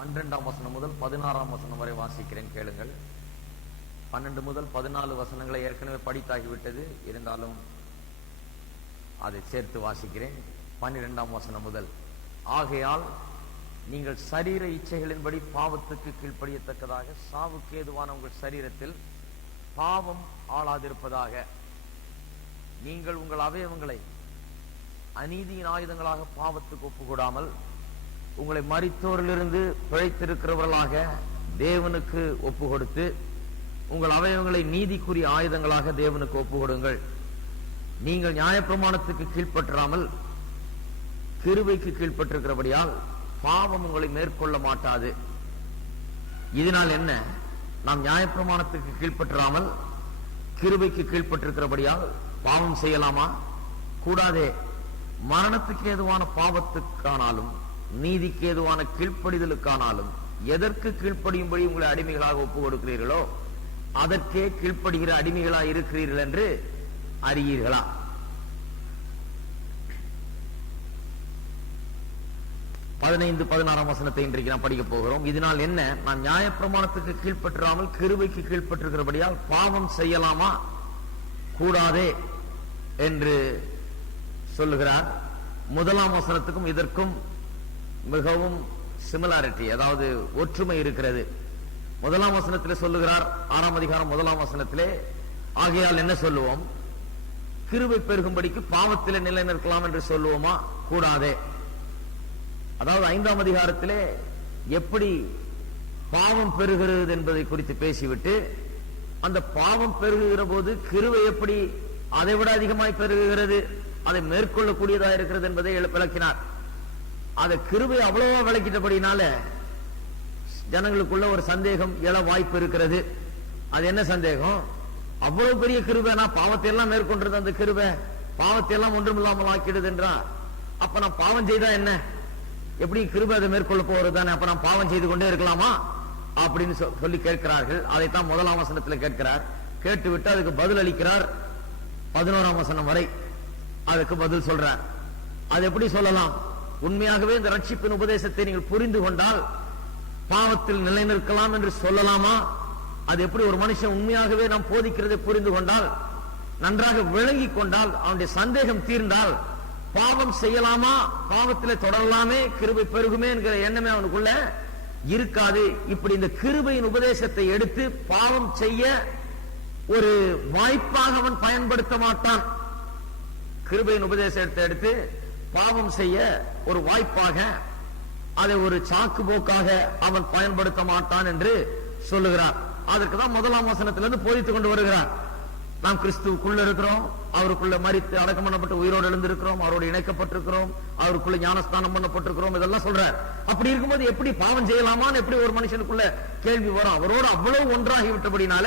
12ஆம் வசனம் முதல் 16ஆம் வசனம் வரை வாசிக்கிறேன், கேளுங்கள். 12 முதல் 14 வசனங்களை ஏற்கனவே படித்தாகிவிட்டது, இருந்தாலும் அதை சேர்த்து வாசிக்கிறேன். 12ஆம் வசனம் முதல். ஆகையால் நீங்கள் சரீர இச்சைகளின்படி பாவத்துக்கு கீழ்ப்படியத்தக்கதாக சாவுக்கு ஏதுவான உங்கள் சரீரத்தில் பாவம் ஆளாதிருப்பதாக நீங்கள் உங்கள் அவயவங்களை அநீதியின் ஆயுதங்களாக பாவத்துக்கு ஒப்புக்கூடாமல் உங்களை மரித்தோரிலிருந்து பிழைத்திருக்கிறவர்களாக தேவனுக்கு ஒப்பு கொடுத்து உங்கள் அவயவங்களை நீதிக்குரிய ஆயுதங்களாக தேவனுக்கு ஒப்பு கொடுங்கள். நீங்கள் நியாயப்பிரமாணத்துக்கு கீழ்ப்பற்றாமல் கிருபைக்கு கீழ்ப்பட்டிருக்கிறபடியால் பாவம் உங்களை மேற்கொள்ள மாட்டாது. இதனால் என்ன? நாம் நியாயப்பிரமாணத்துக்கு கீழ்ப்பற்றாமல் கிருபைக்கு கீழ்ப்பட்டிருக்கிறபடியால் பாவம் செய்யலாமா? கூடாதே. மரணத்துக்கு ஏதுவான பாவத்துக்கானாலும் நீதிக்கு ஏதுவான கீழ்ப்படிதலுக்கானாலும் எதற்கு கீழ்ப்படியும்படி உங்களை அடிமைகளாக ஒப்பு கொடுக்கிறீர்களோ அதற்கே கீழ்ப்படுகிற அடிமைகளாக இருக்கிறீர்கள் என்று அறியீர்களா? பதினைந்து 16ஆம் வசனத்தை இன்றைக்கு நாம் படிக்க போகிறோம். இதனால் என்ன? நான் நியாயப்பிரமாணத்துக்கு கீழ்ப்பற்றாமல் கிருபைக்கு கீழ்ப்பட்டிருக்கிறபடியால் பாவம் செய்யலாமா? கூடாதே என்று சொல்லுகிறார். முதலாம் வசனத்துக்கும் இதற்கும் மிகவும் சிமிலாரிட்டி, அதாவது ஒற்றுமை இருக்கிறது. முதலாம் வசனத்திலே சொல்லுகிறார், 6ஆம் அதிகாரம் 1ஆம் வசனத்திலே, ஆகையால் என்ன சொல்லுவோம்? கிருபை பெருகும்படிக்கு பாவத்திலே நிலைநிற்கலாம் என்று சொல்லுவோமா? கூடாதே. அதாவது 5ஆம் அதிகாரத்திலே எப்படி பாவம் பெருகிறது என்பதை குறித்து பேசிவிட்டு அந்த பாவம் பெருகுகிற போது கிருபை எப்படி அதை விட அதிகமாய் பெருகுகிறது, அதை மேற்கொள்ளக்கூடியதாக இருக்கிறது என்பதை விளக்கினார். அதை கிருபை அவ்வளவா விளக்கிட்டபடினால ஜனங்களுக்குள்ள ஒரு சந்தேகம் எழ வாய்ப்பு இருக்கிறது. அது என்ன சந்தேகம்? அவ்வளவு பெரிய கிருபை, நான் பாவத்தை எல்லாம் மேற்கொண்டது, அந்த கிருபை பாவத்தை எல்லாம் ஒன்றுமில்லாமல் ஆக்கிடுது என்றார். அப்ப நான் பாவம் செய்தா என்ன? எப்படி கிருபை அதை மேற்கொள்ள போறது தானே? அப்ப நான் பாவம் செய்து கொண்டே இருக்கலாமா அப்படின்னு சொல்லி கேட்கிறார்கள். அதைத்தான் 1ஆம் வசனத்தில் கேட்கிறார். கேட்டுவிட்டு அதுக்கு பதில் அளிக்கிறார். 11ஆம் வசனம் வரை அதுக்கு பதில் சொல்றார். அது எப்படி சொல்லலாம்? உண்மையாகவே இந்த ரட்சிப்பின் உபதேசத்தை நீங்கள் புரிந்து கொண்டால் பாவத்தில் நிலைநிற்கலாம் என்று சொல்லலாமா? அது எப்படி? ஒரு மனுஷன் உண்மையாகவே நாம் போதிக்கிறதை புரிந்து கொண்டால், நன்றாக விளங்கி கொண்டால், அவனுடைய சந்தேகம் தீர்ந்தால் பாவம் செய்யலாமா, பாவத்திலே தொடரலாமே, கிருபை பெருகுமே என்கிற எண்ணமே அவனுக்குள்ள இருக்காது. இப்படி இந்த கிருபையின் உபதேசத்தை எடுத்து பாவம் செய்ய ஒரு வாய்ப்பாக அவன் பயன்படுத்த மாட்டான். கிருபையின் உபதேசத்தை எடுத்து பாவம் செய்ய ஒரு வாய்ப்பாக, அதை ஒரு சாக்கு போக்காக அவன் பயன்படுத்த மாட்டான் என்று சொல்லுகிறார். அதற்குதான் 1ஆம் வசனத்திலிருந்து போதித்துக் கொண்டு வருகிறார். நாம் கிறிஸ்துவுக்குள்ள இருக்கிறோம், அவருக்குள்ள மரித்து அடக்கம் பண்ணப்பட்டு உயிரோடு எழுந்திருக்கிறோம், அவரோடு இணைக்கப்பட்டிருக்கிறோம், அவருக்குள்ள ஞானஸ்தானம் பண்ணப்பட்டிருக்கிறோம், இதெல்லாம் சொல்றார். அப்படி இருக்கும்போது எப்படி பாவம் செய்யலாமான்னு எப்படி ஒரு மனுஷனுக்குள்ள கேள்வி வரும்? அவரோடு அவ்வளவு ஒன்றாகி விட்டபடினால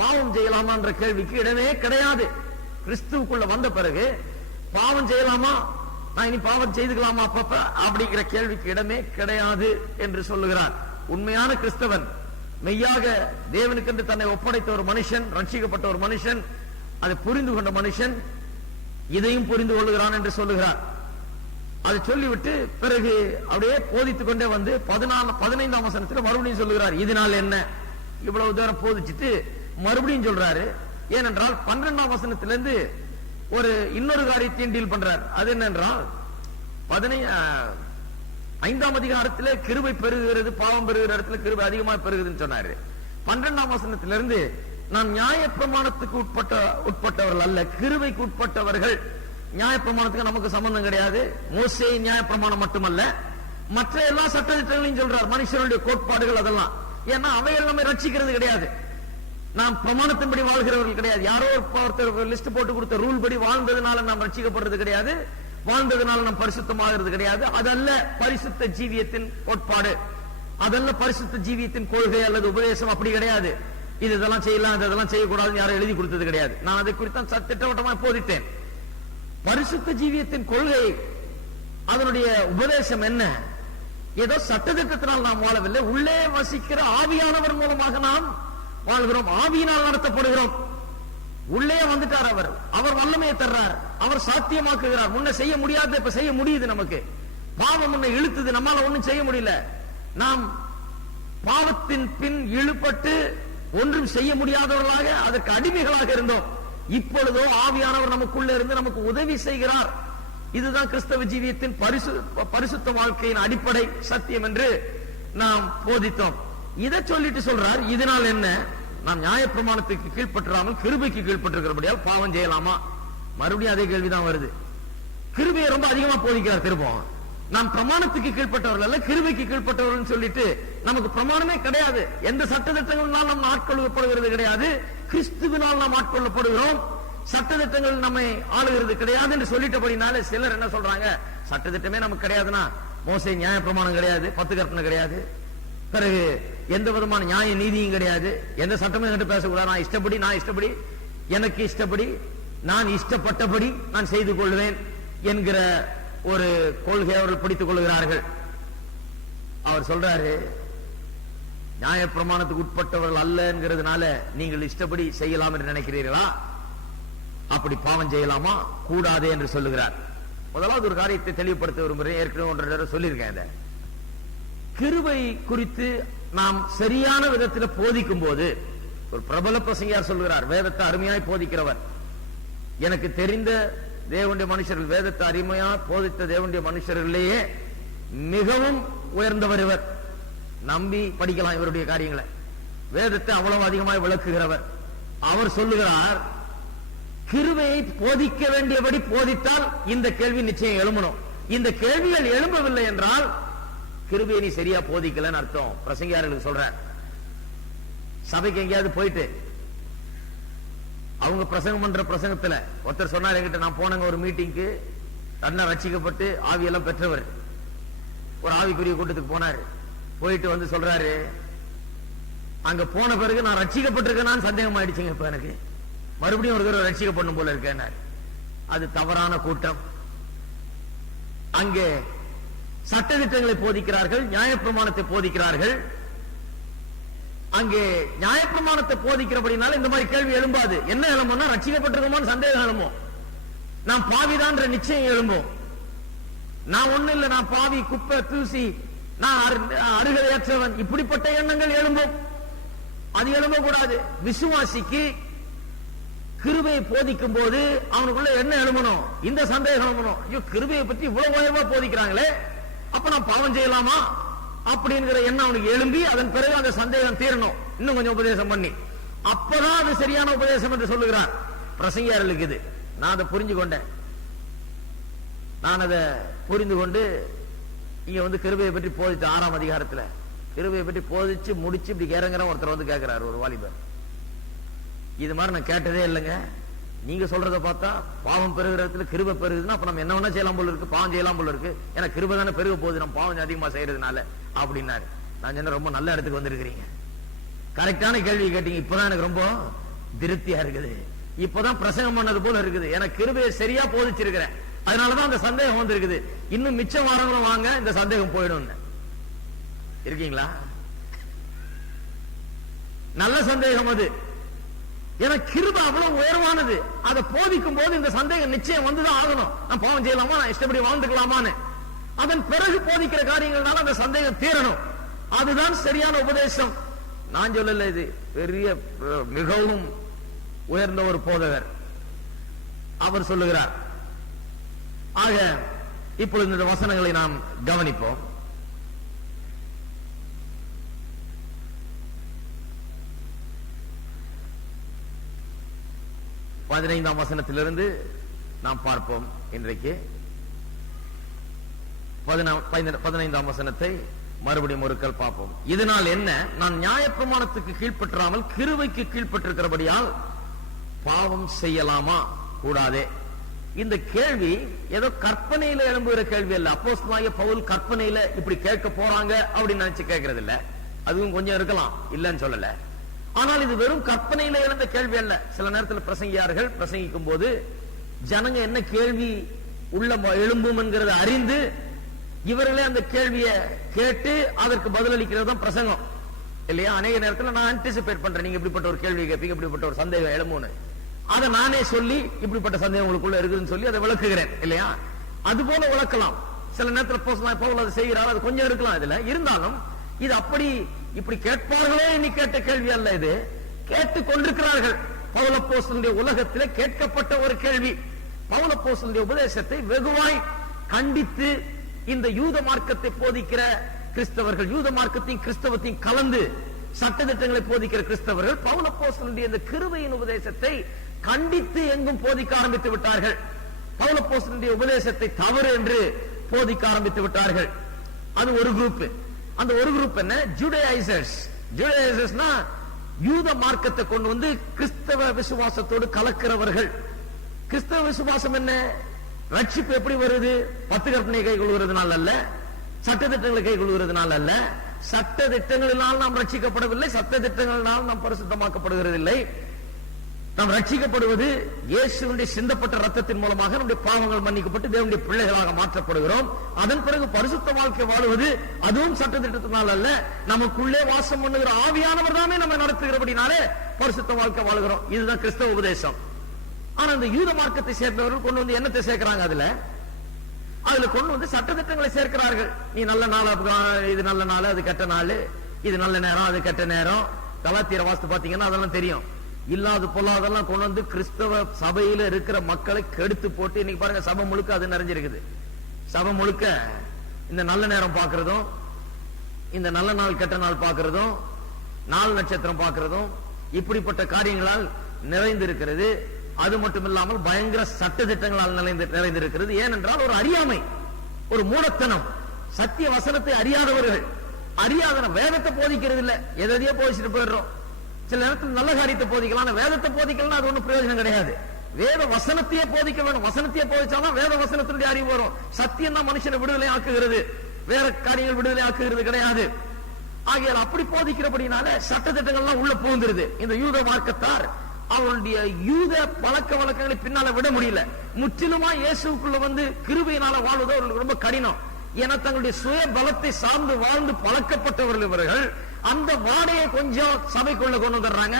பாவம் செய்யலாமா என்ற கேள்விக்கு இடமே கிடையாது. கிறிஸ்துவுக்குள்ள வந்த பிறகு பாவம் செய்யலாமா, நான் இனி பாவம் செய்துக்கலாமா அப்பப்ப அப்படிங்கிற கேள்விக்கு இடமே கிடையாது என்று சொல்லுகிறார். உண்மையான கிறிஸ்தவன், மெய்யாக தேவனுக்கென்று தன்னை ஒப்படைத்த ஒரு மனுஷன், ரட்சிக்கப்பட்ட ஒரு மனுஷன், அதை புரிந்து கொண்ட மனுஷன் இதையும் புரிந்து கொள்ளுகிறான் என்று சொல்லுகிறார். அதை சொல்லிவிட்டு பிறகு அப்படியே போதித்துக் கொண்டே வந்து 15ஆம் வசனத்தில் மறுபடியும் சொல்லுகிறார். இதனால் என்ன? இவ்வளவு தூரம் போதிச்சுட்டு மறுபடியும் சொல்றாரு. ஏனென்றால் 12ஆம் வசனத்திலிருந்து ஒரு இன்னொரு காரியத்தையும் டீல் பண்றார். அது என்னென்றால் 5ஆம் அதிகாரத்திலே கிருபை பெருகிறது, பாவம் பெருகிற இடத்துல கிருபை அதிகமாக பெருகுதுன்னு சொன்னாரு. 12ஆம் வசனத்திலிருந்து நாம் நியாயப்பிரமாணத்துக்கு உட்பட்டவர்கள் அல்ல, கிருபைக்கு உட்பட்டவர்கள். நியாயப்பிரமாணத்துக்கு நமக்கு சம்பந்தம் கிடையாது. மோசே நியாயப்பிரமாணம் மட்டுமல்ல, மற்ற எல்லா சட்டங்களையும் சொல்றார், மனுஷனுடைய கோட்பாடுகள் அதெல்லாம். ஏன்னா அவைகள் நம்மை ரட்சிக்கிறது கிடையாது. நாம் பிரமாணத்தின்படி வாழ்கிறவர்கள் கிடையாது. யாரோ ஒருத்தர் லிஸ்ட் போட்டு கொடுத்த ரூல் படி வாழ்ந்ததுனால நாம் ரட்சிக்கப்படுறது கிடையாது, வாழ்ந்ததுனால நாம் பரிசுத்தமாகிறது கிடையாது. அதல்ல பரிசுத்த ஜீவியத்தின் கோட்பாடு, அதல்ல பரிசுத்த ஜீவியத்தின் கொள்கை அல்லது உபதேசம். அப்படி கிடையாது. இதெல்லாம் செய்யலாம், இதெல்லாம் செய்யக்கூடாதுன்னு யாரும் எழுதி கொடுத்தது கிடையாது. நான் அதை குறித்து திட்டவட்டமாக போதித்தேன். பரிசுத்த ஜீவியத்தின் கொள்கை, அதனுடைய உபதேசம் என்ன? ஏதோ சட்டத்திட்டத்தினால் நாம் வாழவில்லை, உள்ளே வசிக்கிற ஆவியானவர் மூலமாக நாம் வாழ்கிறோம், ஆவியினால் நடத்தப்படுகிறோம். உள்ளே வந்துட்டார் அவர், அவர் வல்லமையை தர்றார், அவர் சாத்தியமாக்குகிறார். முன்ன செய்ய முடியாது, இப்ப செய்ய முடியுது. நமக்கு பாவம் முன்ன இழுத்துது, நம்மால ஒண்ணும் செய்ய முடியல. நாம் பாவத்தின் பின் இழுபட்டு ஒன்றும் செய்ய முடியாதவர்களாக அதற்கு அடிமைகளாக இருந்தோம். இப்பொழுதோ ஆவியானவர் நமக்குள்ள இருந்து நமக்கு உதவி செய்கிறார். இதுதான் கிறிஸ்தவ ஜீவியத்தின் பரிசுத்த வாழ்க்கையின் அடிப்படை சத்தியம் என்று நாம் போதித்தோம். இதை சொல்லிட்டு சொல்றார், இதனால் என்ன? நாம் நியாயப்பிரமாணத்துக்கு கீழ்ப்பற்றாமல் கிருபைக்கு கீழ்ப்பட்டிருக்கிறபடியால் பாவம் செய்யலாமா? மறுபடியும் அதே கேள்விதான் வருது. கிருபையை ரொம்ப அதிகமா போதிக்கிறார் திருப்பம். நாம் பிரமாணத்துக்கு கீழ்ப்பட்டவர்கள் அல்ல, கிருபைக்கு கீழ்ப்பட்டவர்கள் சொல்லிட்டு நமக்கு பிரமாணமே கிடையாது. எந்த சட்டத்திட்டங்களால் நாம் ஆட்கொள்ளப்படுகிறது கிடையாது. கிறிஸ்துவினால் நாம் ஆட்கொள்ளப்படுகிறோம். சட்டத்திட்டங்கள் நம்மை ஆளுகிறது கிடையாது என்று சொல்லிட்டபடினால சிலர் என்ன சொல்றாங்க, சட்டத்திட்டமே நமக்கு கிடையாதுன்னா மோசே நியாய பிரமாணம் கிடையாது, 10 கற்பனை கிடையாது, பிறகு எந்த விதமான நியாய நீதியும் கிடையாது, எந்த சட்டமும் என்கிட்ட பேசக்கூடாது, நான் இஷ்டப்படி எனக்கு இஷ்டப்படி நான் இஷ்டப்பட்டபடி நான் செய்து கொள்வேன் என்கிற ஒரு கொள்கை அவர்கள் பிடித்துக் கொள்கிறார்கள். அவர் சொல்றாரு, நியாயப்பிரமாணத்துக்கு உட்பட்டவர்கள் அல்ல என்கிறதுனால நீங்கள் இஷ்டப்படி செய்யலாம் என்று நினைக்கிறீர்களா? அப்படி பாவம் செய்யலாமா? கூடாதே என்று சொல்லுகிறார். முதலாவது ஒரு காரியத்தை தெளிவுபடுத்த விரும்புகிறேன். ஏற்கனவே 1 தடவை சொல்லியிருக்கேன். இந்த கிருபை குறித்து நாம் சரியான விதத்தில் போதிக்கும் போது, ஒரு பிரபல பிரசங்கியார் சொல்கிறார், வேதத்தை அருமையாய் போதிக்கிறவர், எனக்கு தெரிந்த தேவனுடைய மனுஷர்கள், வேதத்தை அருமையா போதித்த தேவனுடைய மனுஷர்களையே மிகவும் உயர்ந்தவர் இவர். நம்பி படிக்கலாம் இவருடைய காரியங்களை. வேதத்தை அவ்வளவு அதிகமாய் விளக்குகிறவர். அவர் சொல்லுகிறார், கிருபையை போதிக்க வேண்டியபடி போதித்தால் இந்த கேள்வி நிச்சயம் எழும்பணும். இந்த கேள்விகள் எழும்பவில்லை என்றால் கிருபையை நீ சரியா போதிக்கலன்னு அர்த்தம். பிரசங்கியார்களுக்கு சொல்ற, சபைக்கு எங்கேயாவது போயிட்டு அவங்க பிரசங்கம் பண்ற பிரசங்கத்துல ஒருத்தர் சொன்னார் என்கிட்ட, நான் போனங்க ஒரு மீட்டிங்க்கு, தன்னை ரட்சிக்கப்பட்டு ஆவியெல்லாம் பெற்றவர், ஒரு ஆவிக்குரிய கூட்டத்துக்கு போனாரு. போயிட்டு வந்து சொல்றாரு, அங்க போன பிறகு நான் ரட்சிக்கப்பட்டிருக்கேன்னு சந்தேகம் ஆயிடுச்சுங்க. இப்ப எனக்கு மறுபடியும் ஒரு தடவை ரட்சிக்கப்படணும் போல இருக்கேன். அது தவறான கூட்டம். அங்கே சட்டதிட்டங்களை போதிக்கிறார்கள், நியாயப்பிரமாணத்தை போதிக்கிறார்கள். அங்கே நியாயப்பிரமாணத்தை போதிக்கிறபடினால இந்த மாதிரி கேள்வி எழும்பாது. என்ன எழும்பும்னா, ரட்சிக்கப்பட்டிருக்கோமான்னு சந்தேகம் எழும்பும், நான் பாவிதான் நிச்சயம் எழும்பும். நான் ஒண்ணு இல்ல, நான் பாவி, குப்பை, தூசி, நான் அருகதையற்றவன், இப்படிப்பட்ட எண்ணங்கள் எழும்பும். அது எழும்பக்கூடாது. விசுவாசிக்கு கிருபையை போதிக்கும் போது அவனுக்குள்ள என்ன எழுமணும்? இந்த சந்தேகம் எழுமணும், ஐயோ கிருபையை பற்றி இவ்வளவு உயர்வா போதிக்கிறாங்களே, அப்ப நான் பாவம் செய்யலாமா அப்படிங்கிற எண்ணம் அவனுக்கு எழும்பி, அதன் பிறகு அந்த சந்தேகம் தீரணும். இன்னும் கொஞ்சம் உபதேசம் பண்ணி, அப்பதான் அது சரியான உபதேசம் என்று சொல்லுகிறார் பிரசங்கியார்களுக்கு. இது நான் அதை புரிஞ்சு கொண்டேன். நான் அதை புரிந்து கொண்டு இங்க வந்து கிருபையை பற்றி போதிச்சு 6ஆம் அதிகாரத்துல கிருபையை பற்றி போதிச்சு முடிச்சு இப்படி இறங்குற ஒருத்தர் வந்து கேட்கிறார், ஒரு வாலிபர், இது மாதிரி நான் கேட்டதே இல்லைங்க, நீங்க சொல்றத பார்த்தா பாவம் பெருகிறதுல கிருபை பெருகுதுன்னா அப்ப நம்ம என்ன வேணா செய்யலாம் போல இருக்கு, பாவம் செய்யலாம் போல இருக்கு, ஏன்னா கிருபை தானே பெருக போகுது, நம்ம பாவம் அதிகமா செய்யறதுனால அப்படின்னாரு. நான் சொன்ன, ரொம்ப நல்ல இடத்துக்கு வந்திருக்கிறீங்க, கரெக்டான கேள்வி கேட்டீங்க, இப்பதான் எனக்கு ரொம்ப திருப்தியா இருக்குது, இப்பதான் பிரசங்கம் பண்ணது போல இருக்குது, எனக்கு கிருபையை சரியா போதிச்சிருக்கிறேன், அதனாலதான் அந்த சந்தேகம் வந்திருக்குது, இன்னும் மிச்சம் வரவங்களும் வாங்க, இந்த சந்தேகம் போயிடும். இருக்கீங்களா? நல்ல சந்தேகம் அது. ஏன்னா கிருபை அவ்வளவு உயர்வானது. அதை போதிக்கும் போது இந்த சந்தேகம் நிச்சயம் வந்துதான் ஆகணும். நான் பாவம் செய்யலாமா, நான் இஷ்டப்படி வாழ்ந்துக்கலாமான்னு. அதன் பிறகு போதிக்கிற காரியங்கள்னால அந்த சந்தேகம் தீரணும். அதுதான் சரியான உபதேசம். நான் சொல்லல, இது பெரிய மிகவும் உயர்ந்த ஒரு போதகர் அவர் சொல்லுகிறார். ஆக இப்பொழுது இந்த வசனங்களை நாம் கவனிப்போம். பதினைந்தாம் வசனத்திலிருந்து நாம் பார்ப்போம். இன்றைக்கு 15ஆம் வசனத்தை மறுபடியும் ஒருக்கல் பார்ப்போம். இதனால் என்ன? நான் நியாயப்பிரமாணத்துக்கு கீழ்ப்பற்றாமல் கிருபைக்கு கீழ்ப்பட்டிருக்கிறபடியால் பாவம் செய்யலாமா, கூடாதே. இந்த கேள்வி ஏதோ கற்பனையில எழும்புகிற கேள்வி அல்ல. அப்போஸ்தலனாகிய பவுல் கற்பனையில இப்படி கேட்க போறாங்க அப்படின்னு நினைச்சு கேட்கறது இல்ல. அதுவும் கொஞ்சம் இருக்கலாம், இல்லன்னு சொல்லல. ஆனால் இது வெறும் கற்பனையில எழுந்த கேள்வி அல்ல. சில நேரத்தில் பிரசங்கியார்கள் பிரசங்கிக்கும் போது ஜனங்க என்ன கேள்வி உள்ள எழும்பும் என்கிறத அறிந்து இவர்களே அந்த கேள்வியை கேட்டு அதற்கு பதிலளிக்கிறது தான் பிரசங்கம் இல்லையா? அநேக நேரத்தில் நான் ஆன்டிசிபேட் பண்றேன், நீங்க இப்படிப்பட்ட ஒரு கேள்வி கேட்பீங்க, இப்படிப்பட்ட ஒரு சந்தேகம் எழும்புன்னு, அதை நானே சொல்லி இப்படிப்பட்ட சந்தேகம் உங்களுக்குள்ள இருக்குதுன்னு சொல்லி அதை விளக்குகிறேன் இல்லையா? அது போல விளக்கலாம். சில நேரத்தில் பவுல் அதை செய்கிறார், அது கொஞ்சம் இருக்கலாம். இதுல இருந்தாலும் இது அப்படி இப்படி கேட்பார்களே நீ கேட்ட கேள்வி அல்ல, இது கேட்டுக் கொண்டிருக்கிறார்கள். பவுலப்போஸ்தலனுடைய உலகத்திலே கேட்கப்பட்ட ஒரு கேள்வி. பவுலப்போஸ்தலனுடைய உபதேசத்தை வெகுவாய் கண்டித்து இந்த யூத மார்க்கத்தை போதிக்கிற கிறிஸ்தவர்கள், யூத மார்க்கத்தையும் கிறிஸ்தவத்தையும் கலந்து சட்டதிட்டங்களை போதிக்கிற கிறிஸ்தவர்கள் பவுலப்போஸ்தலனுடைய இந்த கிருபையின் உபதேசத்தை கண்டித்து எங்கும் போதிக்க ஆரம்பித்து விட்டார்கள். பவுலப்போஸ்தலனுடைய உபதேசத்தை தவறு என்று போதிக்க ஆரம்பித்து விட்டார்கள். அது ஒரு குரூப். அந்த ஒரு குரூப் என்ன? ஜூடைசர்ஸ். ஜூடைசர்ஸ்னா யூத மார்க்கத்தை கொண்டு வந்து கிறிஸ்தவ விசுவாசத்தோடு கலக்கிறவர்கள். கிறிஸ்தவ விசுவாசம் என்ன? ரட்சிப்பு எப்படி வருது? 10 கற்பனை கை கொள்வதனால அல்ல, சட்டதிட்டங்களை கை கொள்வதனால அல்ல. சட்ட திட்டங்களினால் நாம் ரட்சிக்கப்படவில்லை, சட்ட திட்டங்களினால் நாம் பரிசுத்தமாக்கப்படுகிறதில்லை. நாம் ரட்சிக்கப்படுவது இயேசுவினுடைய சிந்தப்பட்ட ரத்தத்தின் மூலமாக நம்முடைய பாவங்கள் மன்னிக்கப்பட்டு தேவனுடைய பிள்ளைகளாக மாற்றப்படுகிறோம். அதன் பிறகு பரிசுத்த வாழ்க்கை வாழுவது அதுவும் சட்டத்திட்டத்தினால் அல்ல, நமக்குள்ளே வாசம் பண்ணுகிற ஆவியானவர் தானே நம்ம நடத்துகிறபடினாலே பரிசுத்த வாழ்க்கை வாழுகிறோம். இதுதான் கிறிஸ்தவ உபதேசம். ஆனா இந்த யூத மார்க்கத்தை சேர்ந்தவர்கள் கொண்டு வந்து என்னத்தை சேர்க்கிறாங்க? அதுல கொண்டு வந்து சட்டத்திட்டங்களை சேர்க்கிறார்கள். நீ நல்ல நாள், இது நல்ல நாள், அது கெட்ட நாள், இது நல்ல நேரம், அது கெட்ட நேரம். கலாத்தியர் வாஸ்து பாத்தீங்கன்னா அதெல்லாம் தெரியும். இல்லாத பொல்லாதெல்லாம் கொண்டு வந்து கிறிஸ்தவ சபையில இருக்கிற மக்களை கெடுத்து போட்டு இன்னைக்கு பாருங்க சபை முழுக்க அது நிறைஞ்சிருக்குது. சபை முழுக்க இந்த நல்ல நேரம் பாக்குறதும், இந்த நல்ல நாள் கெட்ட நாள் பாக்குறதும், நாள் நட்சத்திரம் பாக்குறதும், இப்படிப்பட்ட காரியங்களால் நிறைந்திருக்கிறது. அது மட்டும் இல்லாமல் பயங்கர சட்ட திட்டங்களால் நிறைந்திருக்கிறது. ஏனென்றால் ஒரு அறியாமை, ஒரு மூடத்தனம், சத்திய வசனத்தை அறியாதவர்கள். அறியாத வேதத்தை போதிக்கிறது இல்ல, எதையோ போதிச்சுட்டு போயிடுறோம். சில நேரத்தில் நல்ல காரியத்தை போதிக்கலாம், வேதத்தை போதிக்கலாம், அது ஒன்றும் பிரயோஜனம் கிடையாது. வேத வசனத்தையே போதிக்க வேணும். வசனத்தையே போதிச்சாலும் வேத வசனத்தினுடைய அறிவு வரும். சத்தியம் தான் மனுஷனை விடுதலை ஆக்குகிறது, வேற காரியங்கள் விடுதலை ஆக்குகிறது கிடையாது. ஆகையால் அப்படி போதிக்கிறபடினால சட்டத்திட்டங்கள்லாம் உள்ள புகுந்துருது. இந்த யூத மார்க்கத்தார் அவருடைய யூத பழக்க வழக்கங்களை பின்னால விட முடியல. முற்றிலுமா இயேசுக்குள்ள வந்து கிருபையினால வாழ்வது அவர்களுக்கு ரொம்ப கடினம். என தங்களுடைய சுய பலத்தை சார்ந்து வாழ்ந்து பழக்கப்பட்டவர்கள் இவர்கள். அந்த வாடையை கொஞ்சம் சபைக்குள்ள கொண்டு வந்துடுறாங்க,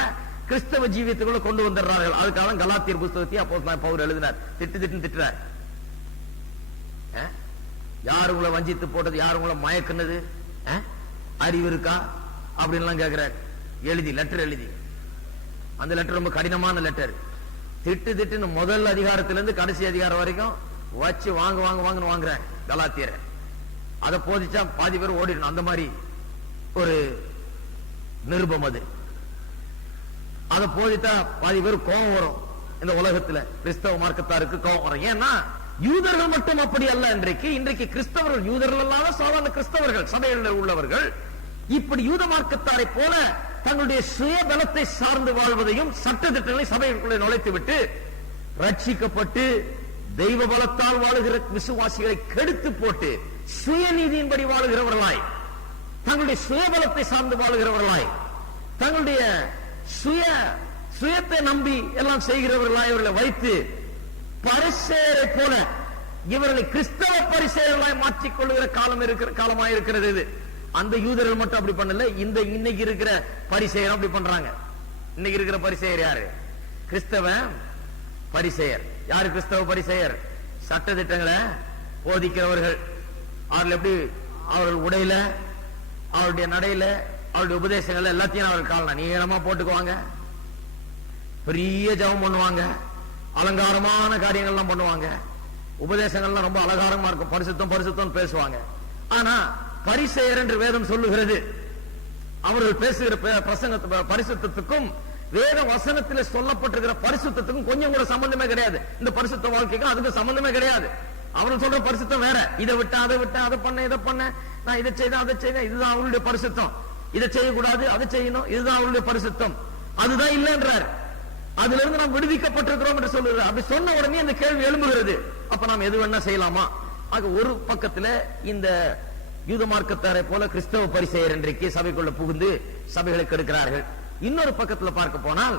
கிறிஸ்தவ ஜீவியத்துக்குள்ள கொண்டு வந்துடுறார்கள். அதுக்காக கலாத்தியர் புத்தகத்தை அப்போஸ்தலன் பவுல் எழுதினார். திட்டுறார். யார் உங்களை வஞ்சித்து போட்டது, யார் உங்களை மயக்குனது, அறிவு இருக்கா அப்படின்னு கேட்கிறார். லெட்டர் எழுதி, அந்த லெட்டர் ரொம்ப கடினமான லெட்டர். திட்டுன்னு முதல் அதிகாரத்திலிருந்து கடைசி அதிகாரம் வரைக்கும் வச்சு வாங்குன்னு வாங்குறேன் கலாத்தியரை. அதை போதிச்சா பாதி பேர் ஓடிடணும். அந்த மாதிரி ஒரு நிருபம் அது. அதை போதித்தா பாதி பேர் கோபம் வரும். இந்த உலகத்துல கிறிஸ்தவ மார்க்கத்தாருக்கு கோபம் வரும். ஏன்னா யூதர்கள் மட்டும் அப்படி அல்ல. இன்றைக்கு கிறிஸ்தவர்கள், யூதர்கள் அல்லாத சாதாரண கிறிஸ்தவர்கள், சபையில் உள்ளவர்கள் இப்படி யூத மார்க்கத்தாரை போல தங்களுடைய சுய பலத்தை சார்ந்து வாழ்வதையும் சட்டத்திட்டங்களை சபைக்குள்ளே நுழைத்து விட்டு ரட்சிக்கப்பட்டு தெய்வ பலத்தால் வாழுகிற விசுவாசிகளை கெடுத்து போட்டு சுயநீதியின்படி வாழுகிறவர்களாய், தங்களுடைய சுயபலத்தை சார்ந்து வாழுகிறவர்களாய், தங்களுடைய சுயத்தை நம்பி எல்லாம் செய்கிறவர்களாய் இவர்களை வைத்து பரிசேயரை போல இவர்களை கிறிஸ்தவ பரிசேயர்களாய் மாற்றிக் கொள்ளுகிற காலமாய் இருக்கிறது இது. அந்த யூதர்கள் மட்டும் அப்படி பண்ணல, இந்த இன்னைக்கு இருக்கிற பரிசேயர் அப்படி பண்றாங்க. இன்னைக்கு இருக்கிற பரிசேயர் யாரு? கிறிஸ்தவ பரிசேயர். யாரு கிறிஸ்தவ பரிசேயர்? சட்ட திட்டங்களை போதிக்கிறவர்கள். அவர்கள் எப்படி அவர்கள் உடையில, அவருடைய நடையில, அவருடைய உபதேசங்கள் எல்லாத்தையும் அவர்கள் காலனா நீளமா போட்டுக்குவாங்க, பெரிய ஜபம் பண்ணுவாங்க, அலங்காரமான காரியங்கள்லாம் பண்ணுவாங்க, உபதேசங்கள்லாம் ரொம்ப அலங்காரமா இருக்கும், பரிசுத்தம் பரிசுத்தம் பேசுவாங்க. ஆனா பரிசேயர் என்று வேதம் சொல்லுகிறது. அவர்கள் பேசுகிற பரிசுத்தத்துக்கும் வேத வசனத்தில் சொல்லப்பட்டிருக்கிற பரிசுத்தத்துக்கும் கொஞ்சம் கூட சம்பந்தமே கிடையாது. இந்த பரிசுத்த வாழ்க்கைக்கும் அதுக்கு சம்பந்தமே கிடையாது. அவர்கள் சொல்ற பரிசுத்தம் வேற. இதை விட்டா அதை விட்டா, அதை பண்ண இதை பண்ண, நான் இதை செய்தேன் அதை செய்தேன், இதுதான் அவருடைய பரிசுத்தம். இதை செய்யக்கூடாது, அதை செய்யணும், இதுதான் அவருடைய பரிசுத்தம். அதுதான் இல்லைன்றார். அதுல இருந்து நாம் விடுவிக்கப்பட்டிருக்கிறோம் என்று சொல்லுகிறார். அப்படி சொன்ன உடனே அந்த கேள்வி எழும்புகிறது, அப்ப நாம் எது வேணா செய்யலாமா? ஆக ஒரு பக்கத்துல இந்த யூத மார்க்கத்தாரை போல கிறிஸ்தவ பரிசேயர் இன்றைக்கு சபைக்குள்ள புகுந்து சபைகளை கெடுக்கிறார்கள். இன்னொரு பக்கத்துல பார்க்க போனால்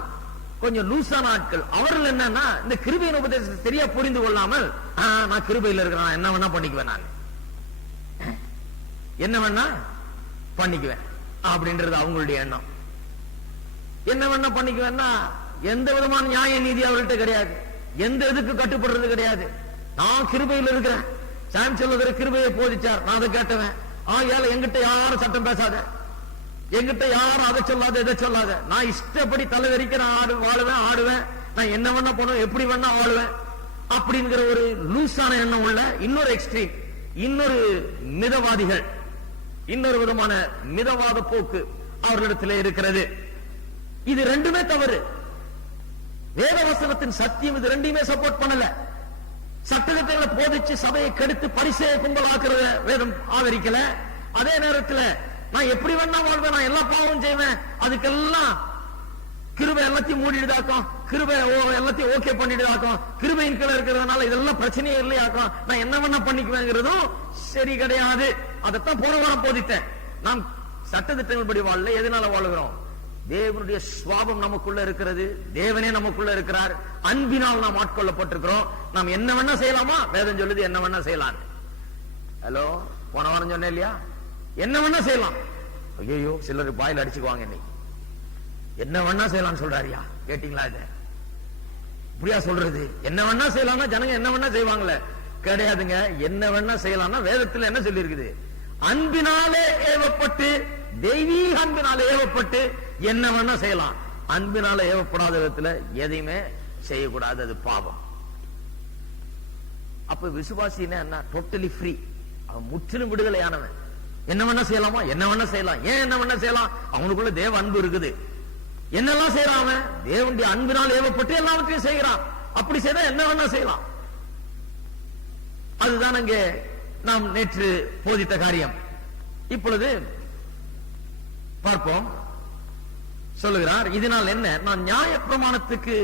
கொஞ்சம் லூசான ஆட்கள். அவர்கள் என்னன்னா இந்த கிருபையின் உபதேசத்தை சரியா புரிந்து கொள்ளாமல், நான் கிருபையில் இருக்கிறேன், என்ன வேணா பண்ணிக்குவேன், நான் என்ன வேணா பண்ணிக்குவேன் அப்படின்றது அவங்களுடைய எண்ணம். என்ன வேணா பண்ணிக்குவேன்னா எந்த விதமான நியாய நீதி அவர்கள்ட்ட கிடையாது, எந்த இதுக்கு கட்டுப்படுறது கிடையாது. நான் கிருபையில் இருக்கிறேன், சாம் சொல்லுகிற கிருபையை போதிச்சார், நான் அதை கேட்டவன், ஆகையால எங்கிட்ட யாரும் சட்டம் பேசாத, எங்கிட்ட யாரும் அதை சொல்லாத இதை சொல்லாத, நான் இஷ்டப்படி தலைவரிக்க நான் வாழுவேன் ஆடுவேன், நான் என்ன வேணா போனோம் எப்படி வேணா வாழுவேன் அப்படிங்கிற ஒரு லூசான எண்ணம் உள்ள இன்னொரு எக்ஸ்ட்ரீம், இன்னொரு மிதவாதிகள், இன்னொரு விதமான மிதவாத போக்கு அவர்களிடத்தில் இருக்கிறது. இது ரெண்டுமே தவறு. வேதவசனத்தின் சத்தியம் இது ரெண்டையுமே சப்போர்ட் பண்ணல. சட்டத்திட்டங்களை போதிச்சு சபையை கெடுத்து பரிசையை கும்பலாக்குறத வேதம் ஆதரிக்கல. அதே நேரத்தில் நான் எப்படி வேணா வாழ்வேன், நான் எல்லா பாவம் செய்வேன், அதுக்கெல்லாம் கிருபை எல்லாத்தையும் மூடிடுதாக்கும், கிருபை எல்லாத்தையும் ஓகே பண்ணிடுதாக்கும், கிருபையின் கீழே இருக்கிறதுனால இதெல்லாம் பிரச்சனையே இல்லையாக்கும், நான் என்ன வேணா பண்ணிக்குவேங்கிறதும் சரி கிடையாது. அதைத்தான் போன வாரம் போதித்தேன். நாம் சட்டத்திட்டங்கள் படி வாழல, எதனால வாழுகிறோம்? தேவனுடைய சுவாபம் நமக்குள்ள இருக்கிறது, தேவனே நமக்குள்ள இருக்கிறார், அன்பினால் நாம் ஆட்கொள்ளப்பட்டிருக்கிறோம். நாம் என்ன வேணா செய்யலாமா? வேதம் சொல்லுது என்ன வேணா செய்யலாம். ஹலோ, போன வாரம் சொன்னேன் இல்லையா? என்ன வேணா செய்யலாம். ஐயோ, சிலர் பாயில் அடிச்சுக்குவாங்க. இன்னைக்கு என்ன வேணா செய்யலாம் சொல்றாரியா? கேட்டீங்களா? இது இப்படியா சொல்றது? என்ன வேணா செய்யலாம்னா ஜனங்க என்ன வேணா செய்வாங்களே? கிடையாதுங்க. என்ன வேணா செய்யலாம்னா வேதத்துல என்ன சொல்லி இருக்குது? அன்பினாலே ஏவப்பட்டு, தெய்வீக அன்பினாலே ஏவப்பட்டு என்ன வேணா செய்யலாம். அன்பினால ஏவப்படாத விதத்துல எதையுமே செய்யக்கூடாது, அது பாவம். அப்ப விசுவாசினா என்ன? டோட்டலி ஃப்ரீ, அவன் முற்றிலும் விடுதலையானவன். என்ன வேணா செய்யலாமா? என்ன வேணா செய்யலாம். ஏன் என்ன வேணா செய்யலாம்? அவனுக்குள்ள தேவ அன்பு இருக்குது. என்னெல்லாம் செய்யறான் அவன்? தேவனுடைய அன்பினால் ஏவப்பட்டு எல்லாவற்றையும் செய்கிறான். அப்படி செய்தா என்ன வேணா செய்யலாம். அதுதான் அங்கே நாம் நேற்று போதித்த காரியம். இப்பொழுது பார்ப்போம். சொல்லுகிறார், இதனால் என்ன? நான் நியாய பிரமாணத்துக்கு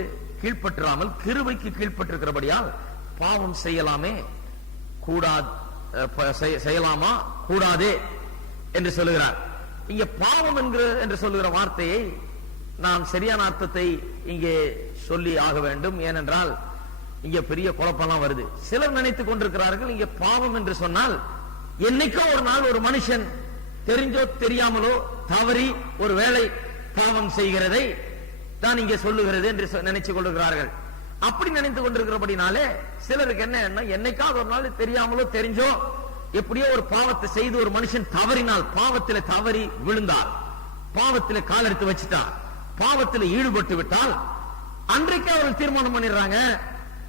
கீழ்ப்பற்றாமல் கிருபைக்கு கீழ்ப்பட்டிருக்கிறபடியால் பாவம் செய்யலாமே செய்யலாமா கூடாதே என்று சொல்லுகிறார். இங்க பாவம் என்று சொல்லுகிற வார்த்தையை நாம் சரியான அர்த்தத்தை இங்கே சொல்லி ஆக வேண்டும். ஏனென்றால் இங்க பெரிய குழப்பம்லாம் வருது. சிலர் நினைத்துக் கொண்டிருக்கிறார்கள் இங்க பாவம் என்று சொன்னால் என்னைக்கோ ஒரு நாள் ஒரு மனுஷன் தெரிஞ்சோ தெரியாமலோ தவறி ஒரு வேளை பாவம் செய்கிறதை தான் இங்கே சொல்லுகிறது என்று நினைத்துக் கொண்டிருக்கிறார்கள். அப்படி நினைத்துக் கொண்டிருக்கிறபடினாலே சிலருக்கு என்ன, என்னைக்காவது ஒரு நாள் தெரியாமலோ தெரிஞ்சோ எப்படியோ ஒரு பாவத்தை செய்து ஒரு மனுஷன் தவறினால், பாவத்தில் தவறி விழுந்தார், பாவத்தில் கால் எடுத்து வச்சுட்டார், பாவத்தில் ஈடுபட்டு விட்டால் அன்றைக்கு அவர்கள் தீர்மானம் பண்ணிடுறாங்க,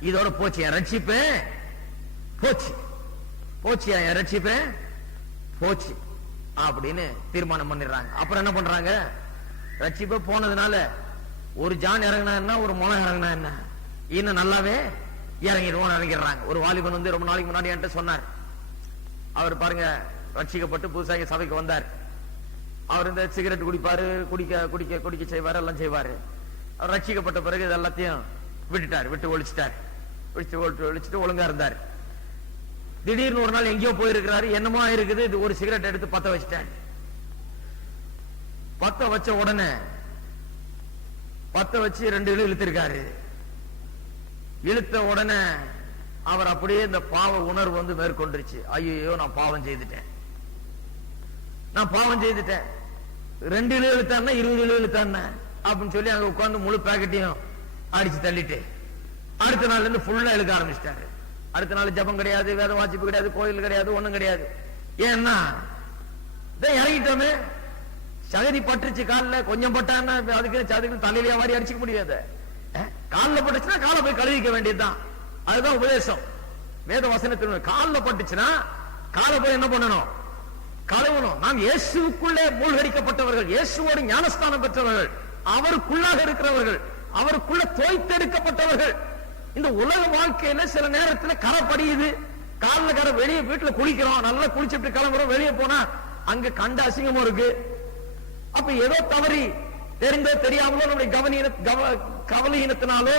இதோட போச்சு என் ரட்சிப்பேன், போச்சு போச்சு என் ரட்சிப்பேன் போச்சு அப்படின்னு தீர்மானம் பண்ணிடுறாங்க. அப்புறம் என்ன பண்றாங்க? ரட்சிப்பே போனதுனால ஒரு ஜான் இறங்கினா என்ன, ஒரு முளம் இறங்கினா என்ன, இன்னும் நல்லாவே இறங்கிடுறாங்க. ஒரு வாலிபன் வந்து ரொம்ப நாளைக்கு முன்னாடி என்கிட்ட சொன்னார். அவர் பாருங்க, ரட்சிக்கப்பட்டு புதுசாக சபைக்கு வந்தார். அவர் இந்த சிகரெட் குடிப்பாரு, குடிக்க செய்வாரு, எல்லாம் செய்வாரு. அவர் ரட்சிக்கப்பட்ட பிறகு இது எல்லாத்தையும் விட்டு ஒழிச்சிட்டு ஒழுங்கா இருந்தார். திடீர்னு ஒரு நாள் எங்கேயோ போயிருக்கிறாரு, என்னமோ இருக்குது, இது ஒரு சிகரெட் எடுத்து பத்த வச்சிட்டார். பத்த வச்ச உடனே பத்த வச்சு 2 இழுத்திருக்காரு. இழுத்த உடனே அவர் அப்படியே இந்த பாவ உணர்வு வந்து மேற்கொண்டுருச்சு. ஐயோ, நான் பாவம் செய்துட்டேன், 2 இழுத்தான்னா 20 இழுத்தான்னா அப்படின்னு சொல்லி அங்க உட்கார்ந்து முழு பேக்கெட்டையும் அடிச்சு தள்ளிட்டு அடுத்த நாள்ல இருந்து ஃபுல்லா இழுக்க ஆரம்பிச்சிட்டாரு. அடுத்த நாள் ஜபம் கிடையாது, வேத வாசிப்பு கிடையாது, கோயில் கிடையாது, ஒண்ணும் கிடையாது. ஏன்னா இறங்கிட்டோமே, சகதி பட்டுச்சு காலில், கொஞ்சம் பட்டான்னா அதுக்கு தலையில மாதிரி அடிச்சுக்க முடியாது. காலில் பட்டுச்சுன்னா காலை போய் கழுவிக்க வேண்டியதுதான். அதுதான் உபதேசம். வேத வசனத்தின் காலில் பட்டுச்சுன்னா காலை போய் என்ன பண்ணணும்? கழுவணும். நாம் இயேசுக்குள்ளே மூழ்கடிக்கப்பட்டவர்கள், இயேசுவோடு ஞானஸ்தானம் பெற்றவர்கள், அவருக்குள்ளாக இருக்கிறவர்கள், அவருக்குள்ள தோய்த்தெடுக்கப்பட்டவர்கள். இந்த உலக வாழ்க்கையில சில நேரத்தில் கரை படியுது, காலில் கரை, வெளியே வீட்டுல குளிக்கிறோம், நல்லா குளிச்சுட்டு கிளம்புறோம், வெளியே போனா அங்க கண்ட அசிங்கமும் இருக்கு. அப்ப ஏதோ தவறி தெரிந்தோ தெரியாமலோ நம்முடைய கவலையினத்தினாலோ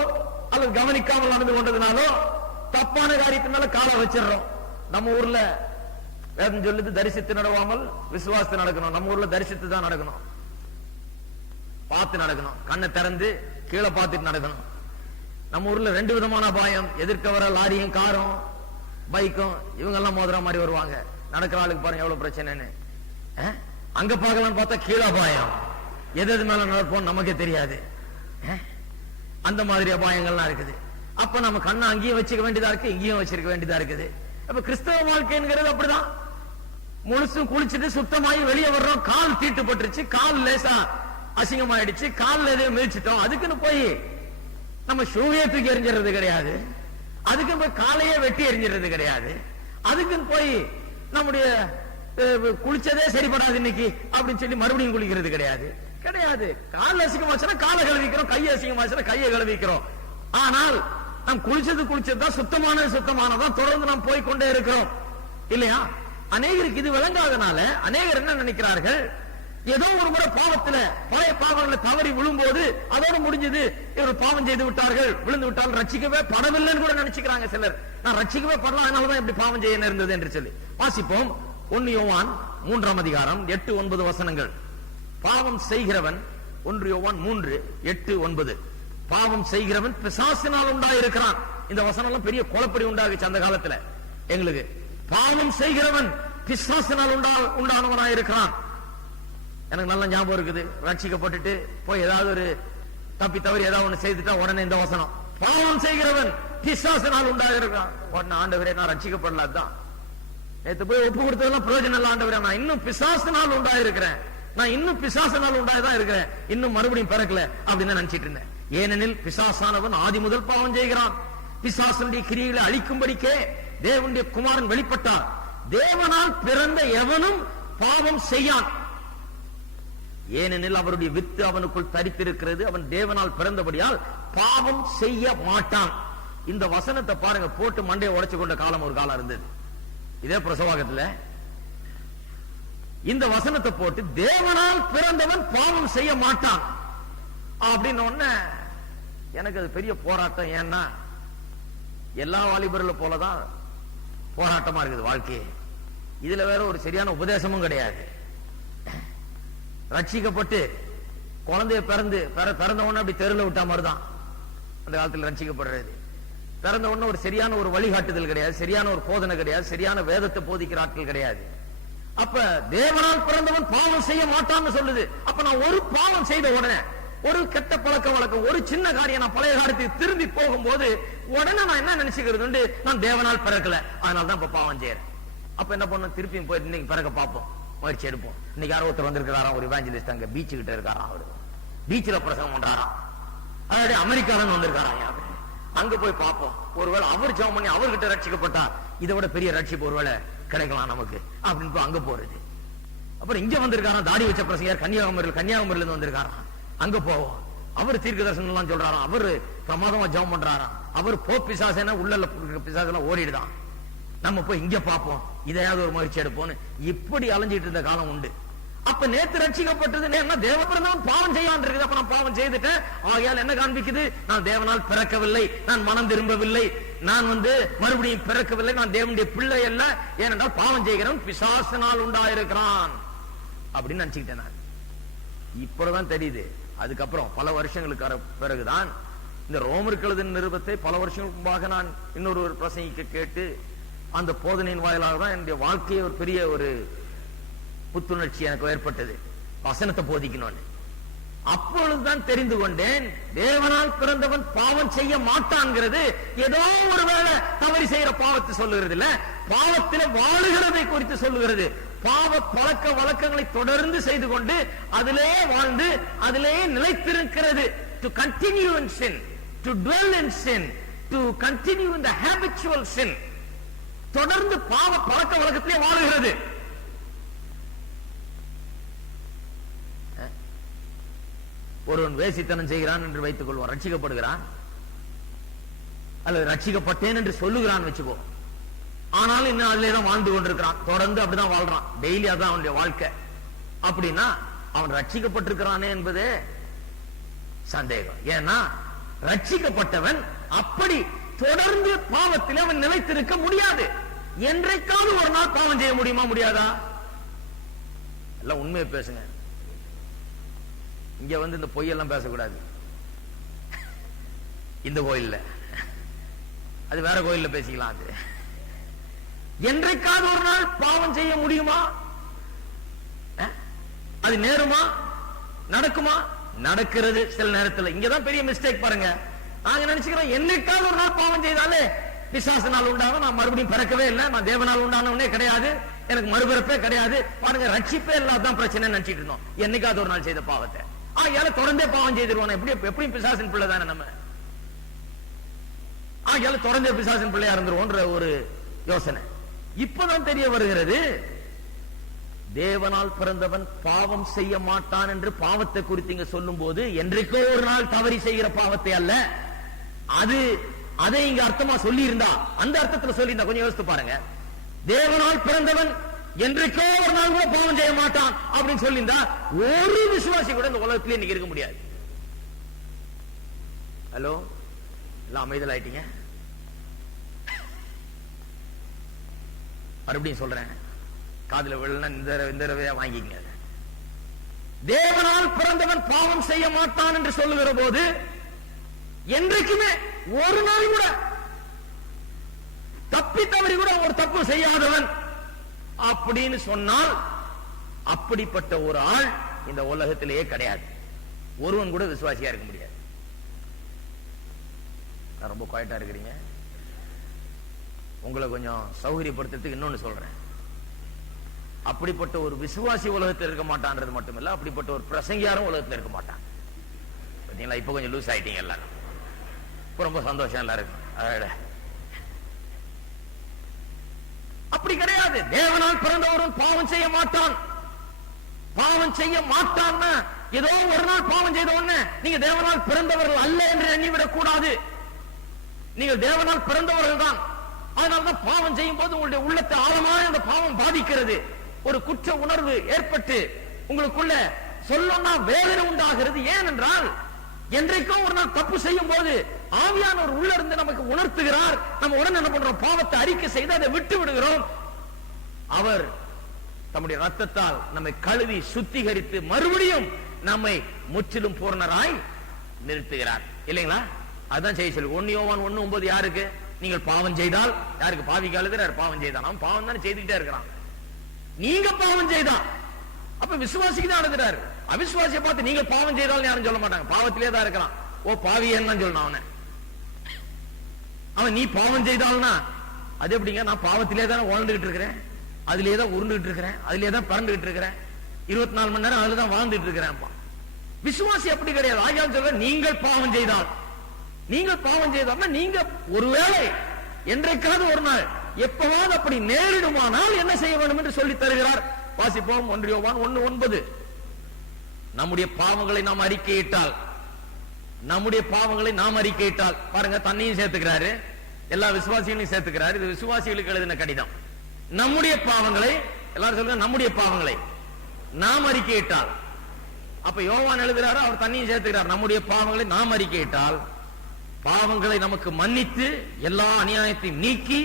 அல்லது கவனிக்காமல் நடந்து கொண்டதுனாலோ தப்பான காரியத்தினால காலை வச்சிடறோம். நம்ம ஊர்ல வேதம் சொல்லுது, தரிசித்து நடவாமல் விசுவாசத்து நடக்கணும். நம்ம ஊர்ல தரிசித்து தான் நடக்கணும், பார்த்து நடக்கணும், கண்ணை திறந்து கீழே பார்த்துட்டு நடக்கணும். நம்ம ஊர்ல 2 விதமான அபாயம். எதிர்க்க வர லாரியும் காரும் பைக்கும் இவங்க எல்லாம் மோதுற மாதிரி வருவாங்க. நடக்கிற ஆளுக்கு பாருங்க எவ்வளவு பிரச்சனைன்னு. அங்க பார்க்கலாம், பார்த்தா கீழே அபாயம், எது மேல நடப்போம் நமக்கே தெரியாது. அந்த மாதிரி அபாயங்கள்லாம் இருக்குது. அப்ப நம்ம கண்ணை அங்கேயும் வச்சுக்க வேண்டியதா இருக்கு, இங்கேயும் வச்சிருக்க வேண்டியதா இருக்குது. அப்ப கிறிஸ்தவ வாழ்க்கைங்கிறது அப்படிதான். முழுசும் குளிச்சுட்டு சுத்தமாயி வெளியே வர்றோம், கால் தீட்டு பட்டுருச்சு, கால் லேசா அசிங்கமாயிடுச்சு, கால்ல எதையும் மிதிச்சிட்டோம், அதுக்குன்னு போய் நம்ம ஷூவே தூக்கி எறிஞ்சிடறது கிடையாது, அதுக்குன்னு போய் காலையே வெட்டி எறிஞ்சிடறது கிடையாது, அதுக்குன்னு போய் நம்முடைய குளிச்சதே சரிபடாது இன்னைக்கு அப்படின்னு சொல்லி மறுபடியும் குளிக்கிறது கிடையாது கிடையாது. கால் அசிங்கமாச்சுன்னா காலை கழுவிக்கிறோம், கையை அசிங்கமாச்சுன்னா கையை கழுவிக்கிறோம். ஆனால் நாம் குளிச்சதுதான் சுத்தமானதான் தொடர்ந்து நாம் போய் கொண்டே இருக்கிறோம் இல்லையா? அநேகருக்கு இது விளங்காதனால அநேகர் என்ன நினைக்கிறார்கள், ஏதோ ஒரு முறை பாவத்துல பழைய பாவங்களை தவறி விழும்போது அதோட முடிஞ்சது, இவர் பாவம் செய்து விட்டார்கள், விழுந்து விட்டால் ரட்சிக்கவே படவில்லைன்னு கூட நினைச்சுக்கிறாங்க சிலர். நான் ரட்சிக்கவே படலாம், அதனாலதான் இப்படி பாவம் செய்ய நேர்ந்தது என்று சொல்லி வாசிப்போம். 1 யோவான் 3ஆம் அதிகாரம் 8-9 வசனங்கள். பாவம் செய்கிறவன் 1 யோவான் 3:8-9 பாவம் செய்கிறவன் பிசாசினால் உண்டாயிருக்கிறான். இந்த வசனம் எல்லாம் பெரிய குழப்படி உண்டாகுச்சு அந்த காலத்துல எங்களுக்கு. பாவம் செய்கிறவன் பிசாசினால் உண்டானவனாயிருக்கிறான். எனக்கு நல்ல ஞாபகம் இருக்குது, ரட்சிக்கப்பட்டுட்டு போய் ஏதாவது ஒரு தப்பி தவறி ஏதாவது ஒண்ணு செய்துட்டா உடனே இந்த வசனம், பாவம் செய்கிறவன் பிசாசினால் உண்டாயிருக்கிறான். உடனே ஆண்டவரே நான் ரட்சிக்கப்படலாம், நேற்று போய் ஒப்பு கொடுத்ததெல்லாம் பிரயோஜனம் இல்ல ஆண்டவரே, நான் இன்னும் பிசாசினால் உண்டாயிருக்கிறேன், நான் இன்னும் பிசாசினால் உண்டாயதான் இருக்கிறேன், இன்னும் மறுபடியும் பிறக்கல அப்படின்னு நினைச்சிட்டு இருந்தேன். ஏனெனில் பிசாசானவன் ஆதி முதல் பாவம் செய்கிறான், பிசாசனுடைய கிரியைகளை அழிக்கும்படிக்கே தேவனுடைய குமாரன் வெளிப்பட்டார். தேவனால் பிறந்த எவனும் பாவம் செய்யான், ஏனெனில் அவருடைய வித்து அவனுக்குள் தரித்திருக்கிறது, அவன் தேவனால் பிறந்தபடியால் பாவம் செய்ய மாட்டான். இந்த வசனத்தை பாருங்க, போட்டு மண்டையை உடைச்சு கொண்ட காலம் ஒரு காலம் இருந்தது. இதே பிரசவாகத்துல இந்த வசனத்தை போட்டு தேவனால் பிறந்தவன் பாவம் செய்ய மாட்டான் அப்படின்னு ஒண்ணு எனக்கு அது பெரிய போராட்டம். ஏன்னா எல்லா வாலிபர்கள் போலதான் போராட்டமா இருக்குது வாழ்க்கையே. இதுல வேற ஒரு சரியான உபதேசமும் கிடையாது. ரட்சிக்கப்பட்டு குழந்தைய பிறந்த உடனே அப்படி தெருல விட்டா மாதிரிதான் அந்த காலத்தில் ரட்சிக்கப்படுறது. பிறந்த உடனே ஒரு சரியான ஒரு வழிகாட்டுதல் கிடையாது, சரியான ஒரு போதனை கிடையாது, சரியான வேதத்தை போதிக்கிற ஆட்கள் கிடையாது. அப்ப தேவனால் பிறந்தவன் பாவம் செய்ய மாட்டான்னு சொல்லுது. அப்ப நான் ஒரு பாவம் செய்த உடனே, ஒரு கெட்ட பழக்க வழக்கம், ஒரு சின்ன காரியம் நான் பழைய காலத்துக்கு திரும்பி போகும்போது உடனே நான் என்ன நினைச்சுக்கிறது, நான் தேவனால் பிறக்கல, அதனாலதான் இப்ப பாவம் செய்யறேன். அப்ப என்ன பண்ண, திருப்பியும் போயிட்டு இன்னைக்கு பிறக்க பார்ப்போம், முயற்சி எடுப்போம். இன்னைக்கு யாரோ ஒருத்தர் வந்திருக்கிறாராம், ஒரு இவாஞ்சலிஸ்ட், அங்க பீச்சு கிட்ட இருக்காராம், அவரு பீச்சில பிரசங்கம் பண்றாராம், அதாவது அமெரிக்கால வந்திருக்காராம், அங்க போய் பார்ப்போம், ஒருவேளை அவர் ஜெபம் பண்ணி அவர்கிட்ட ரட்சிக்கப்பட்டா இதை விட பெரிய ரட்சிப்பு ஒருவேளை கிடைக்கலாம் நமக்கு அப்படின்னு அங்க போறது. அப்புறம் இங்க வந்திருக்காராம் தாடி வச்ச பிரசங்கர், கன்னியாகுமரியில இருந்து வந்திருக்காராம், அங்க போவோம், அவர் தீர்க்க தரிசனம் எல்லாம் சொல்றாராம், அவரு பிரமாதமா ஜெபம் பண்றாராம், அவர் பிசாசேனா உள்ள பிசாசெல்லாம் ஓடிடுதான், நம்ம போய் இங்க பார்ப்போம், இதையாவது ஒரு முயற்சி எடுப்போம்னு இப்படி அலைஞ்சிட்டு இருந்த காலம் உண்டு. அப்ப நேத்து ரட்சிக்கப்பட்டது தேவபிரதம் பாவம் செய்யான் இருக்குது. அப்ப நான் பாவம் செய்துட்டேன், ஆகையால் என்ன காண்பிக்குது, நான் தேவனால் பிறக்கவில்லை, நான் மனம் திரும்பவில்லை, நான் மறுபடியும் பிறக்கவில்லை, நான் தேவனுடைய பிள்ளை அல்ல, ஏனென்றால் பாவம் செய்கிறவன் பிசாசினால் உண்டாயிருக்கிறான் அப்படின்னு நினைச்சுக்கிட்டேன் நான். இப்பதான் தெரியுது. அதுக்கப்புறம் பல வருஷங்களுக்கு பிறகுதான் இந்த ரோமருக்கு எழுதின நிருபத்தை பல வருஷங்களுக்கு முன்பாக நான் இன்னொரு பிரசங்கிக்க கேட்டு அந்த போதனையின் வாயிலாக தான் என்னுடைய வாழ்க்கையை ஒரு பெரிய ஒரு புத்துணர்ச்சி எனக்கு ஏற்பட்டது, வசனத்தை போதிக்கணும்னு. அப்பொழுதுதான் தெரிந்து கொண்டேன், தேவனால் பிறந்தவன் பாவம் செய்ய மாட்டான்ங்கிறது ஏதோ ஒரு வேளை தவறி செய்யற பாவத்தை சொல்லுகிறது இல்ல, பாவத்தில் வாழுகிறதை குறித்து சொல்லுகிறது. பாவ பழக்க வழக்கங்களை தொடர்ந்து செய்து கொண்டு அதிலே வாழ்ந்து அதிலே நிலைத்திருக்கிறது. To continue in sin, to dwell in sin, to continue in the habitual sin, தொடர்ந்து பாவ பழக்க வழக்கத்திலே வாழுகிறது. ஒருவன் வேசித்தனம் செய்கிறான் என்று வைத்துக் கொள்வோம், ரட்சிக்கப்படுகிறான் அல்லது ரட்சிக்கப்பட்டேன் என்று சொல்லுகிறான் வச்சுக்கோ, ஆனாலும் இன்னும் அதிலே தான் வாழ்ந்து கொண்டிருக்கிறான், தொடர்ந்து அப்படிதான் வாழ்றான், டெய்லி அதான் அவனுடைய வாழ்க்கை. அப்படின்னா அவன் ரட்சிக்கப்பட்டிருக்கிறானே என்பதே சந்தேகம். ஏன்னா ரட்சிக்கப்பட்டவன் அப்படி தொடர்ந்து பாவத்தில் அவன் நிலைத்திருக்க முடியாது. என்றைக்காவது ஒரு நாள் பாவம் செய்ய முடியுமா, முடியாதா? எல்லாம் உண்மையை பேசுங்க. இங்க இந்த பொய்யெல்லாம் பேசக்கூடாது. இந்த கோயில்ல, அது வேற கோயில்ல பேசிக்கலாம். அது என்றைக்காவது ஒரு நாள் பாவம் செய்ய முடியுமா? அது நேருமா, நடக்குமா? நடக்கிறது சில நேரத்தில். இங்கதான் பெரிய மிஸ்டேக் பாருங்க. நாங்க நினைச்சுக்கிறோம் என்னைக்காவது ஒரு நாள் பாவம் செய்தாலே பிசாசினால் உண்டான நான் மறுபடியும் பிறக்கவே இல்லை, நான் தேவனால் உண்டானவனே கிடையாது, எனக்கு மறுபிறப்பே கிடையாது, பாருங்க ரட்சிப்பே இல்லாதான் பிரச்சனை நினைச்சிட்டு இருந்தோம் என்னைக்காவது ஒரு நாள் செய்த பாவத்தை. ஆகையால தொடர்ந்தே பாவம் செய்திருவானே, எப்படியும் பிசாசின் பிள்ளை தானே நம்ம, ஆகையால தொடர்ந்தே பிசாசின் பிள்ளையா இருந்துருவோன்ற ஒரு யோசனை. இப்பதான் தெரிய வருகிறது, தேவனால் பிறந்தவன் பாவம் செய்ய மாட்டான் என்று பாவத்தை குறித்து இங்க சொல்லும் போது என்றைக்கோ ஒரு நாள் தவறி செய்கிற பாவத்தை அல்ல, அதை இங்க அர்த்தமா சொல்லி இருந்தா, அந்த அர்த்தத்துல சொல்லி இருந்தா கொஞ்சம் யோசித்து பாருங்க. தேவனால் பிறந்தவன் என்றைக்கோ ஒரு நாள் கூட பாவம் செய்ய மாட்டான் அப்படின்னு சொல்லியிருந்தா ஒரு விசுவாசி கூட இந்த உலகத்திலே இன்னைக்கு இருக்க முடியாது. ஹலோ, எல்லாம் அமைதல் ஆயிட்டீங்க. மறுபடியும் சொல்றேன், காதுல விழனா இந்த தடவையா வாங்கிக்கங்க. தேவனால் பிறந்தவன் பாவம் செய்ய மாட்டான் என்று சொல்லுகிற போது என்றைக்குமே ஒரு நாள் கூட தப்பி தவறி கூட ஒரு தப்பு செய்யாதவன் அப்படின்னு சொன்னால் அப்படிப்பட்ட ஒரு ஆள் இந்த உலகத்திலேயே கிடையாது. ஒருவன் கூட விசுவாசியா இருக்க முடியாது. ரொம்ப குவாய்ட்டா இருக்கிறீங்க. உங்களை கொஞ்சம் சௌகரியப்படுத்துறதுக்கு இன்னொன்னு சொல்றேன். அப்படிப்பட்ட ஒரு விசுவாசி உலகத்தில் இருக்க மாட்டான்றது மட்டுமில்ல, அப்படிப்பட்ட ஒரு பிரசங்கியாரும் உலகத்தில் இருக்க மாட்டான். பாத்தீங்களா, இப்ப கொஞ்சம் லூஸ் ஆயிட்டீங்க எல்லாரும். இப்ப ரொம்ப சந்தோஷம் எல்லாருக்கும். அப்படி கிடையாது. தேவனால் பிறந்தவரும் பாவம் செய்ய மாட்டான். பாவம் செய்ய மாட்டான்னா ஏதோ ஒரு நாள் பாவம் செய்த உடனே நீங்க தேவனால் பிறந்தவர்கள் அல்ல என்று எண்ணிவிடக் கூடாது. நீங்கள் தேவனால் பிறந்தவர்கள் தான். அதனால்தான் பாவம் செய்யும் போது உங்களுடைய உள்ளத்தை ஆழமாக அந்த பாவம் பாதிக்கிறது. ஒரு குற்ற உணர்வு ஏற்பட்டு உங்களுக்குள்ள சொல்லணும்னா வேதனை உண்டாகிறது. ஏனென்றால் என்றைக்கும் ஒரு நாள் தப்பு செய்யும் போது ஆவியானவர் உள்ள இருந்து நமக்கு உணர்த்துகிறார். நம்ம உடனே என்ன பண்றோம், பாவத்தை அறிக்கை செய்து அதை விட்டு விடுகிறோம். அவர் தம்முடைய ரத்தத்தால் நம்மை கழுவி சுத்திகரித்து மறுபடியும் நம்மை முற்றிலும் பூர்ணராய் நிறுத்துகிறார். இல்லைங்களா? அதுதான் செய்ய சொல்லு. 1 யோவான் 1:9 யாருக்கு? நீங்கள் பாவம் செய்தால், யாருக்கு? பாவிக்கு அழுகிறார். பாவம் செய்தான், அவன் பாவம் தானே செய்துக்கிட்டே இருக்கிறான். நீங்க பாவம் செய்தா அப்ப விசுவாசிக்கு தான் அழுகிறாரு. அவிசுவாசியை பார்த்து நீங்க பாவம் செய்தாலும் யாரும் சொல்ல மாட்டாங்க, பாவத்திலே தான் இருக்கிறான். ஓ பாவியன்னு தான் சொல்லணும் அவன். நீ பாவம் செய்தால்னா அது எப்படிங்க? நான் பாவத்திலே தான் வாழ்ந்துகிட்டு இருக்கிறேன், அதிலே தான் உருண்டுகிட்டு இருக்கிறேன், அதிலே தான் பறந்துகிட்டு இருக்கிறேன், 24 மணி நேரம் அதுலதான் வாழ்ந்துட்டு இருக்கிறேன். விசுவாசி அப்படி கிடையாது. ஆகியால் சொல்ற, நீங்கள் பாவம் செய்தால், நீங்கள் பாவம் செய்தால் நீங்க ஒருவேளை என்றைக்காவது ஒரு நாள் எப்பவாவது அப்படி நேரிடுமானால் என்ன செய்ய வேண்டும் என்று சொல்லி தருகிறார். வாசிப்போம். 1 யோவான் 1:9. நம்முடைய பாவங்களை நாம் அறிக்கையிட்டால், நம்முடைய பாவங்களை நாம் அறிக்கையிட்டால், பாருங்க தன்னையும் சேர்த்துக்கிறாரு, எல்லா விசுவாசிகளையும் சேர்த்துக்கிறாரு. இது விசுவாசிகளுக்கு எழுதின கடிதம். நம்முடைய பாவங்களை, எல்லாரும் சொல்லுங்க, நம்முடைய பாவங்களை நாம் அறிக்கையிட்டால். அப்ப யோவான் எழுதுறாரு, அவர் தண்ணியும் சேர்த்துக்கிறார். நம்முடைய பாவங்களை நாம் அறிக்கையிட்டால் பாவங்களை நமக்கு மன்னித்து எல்லா அநியாயத்தையும் நீக்கி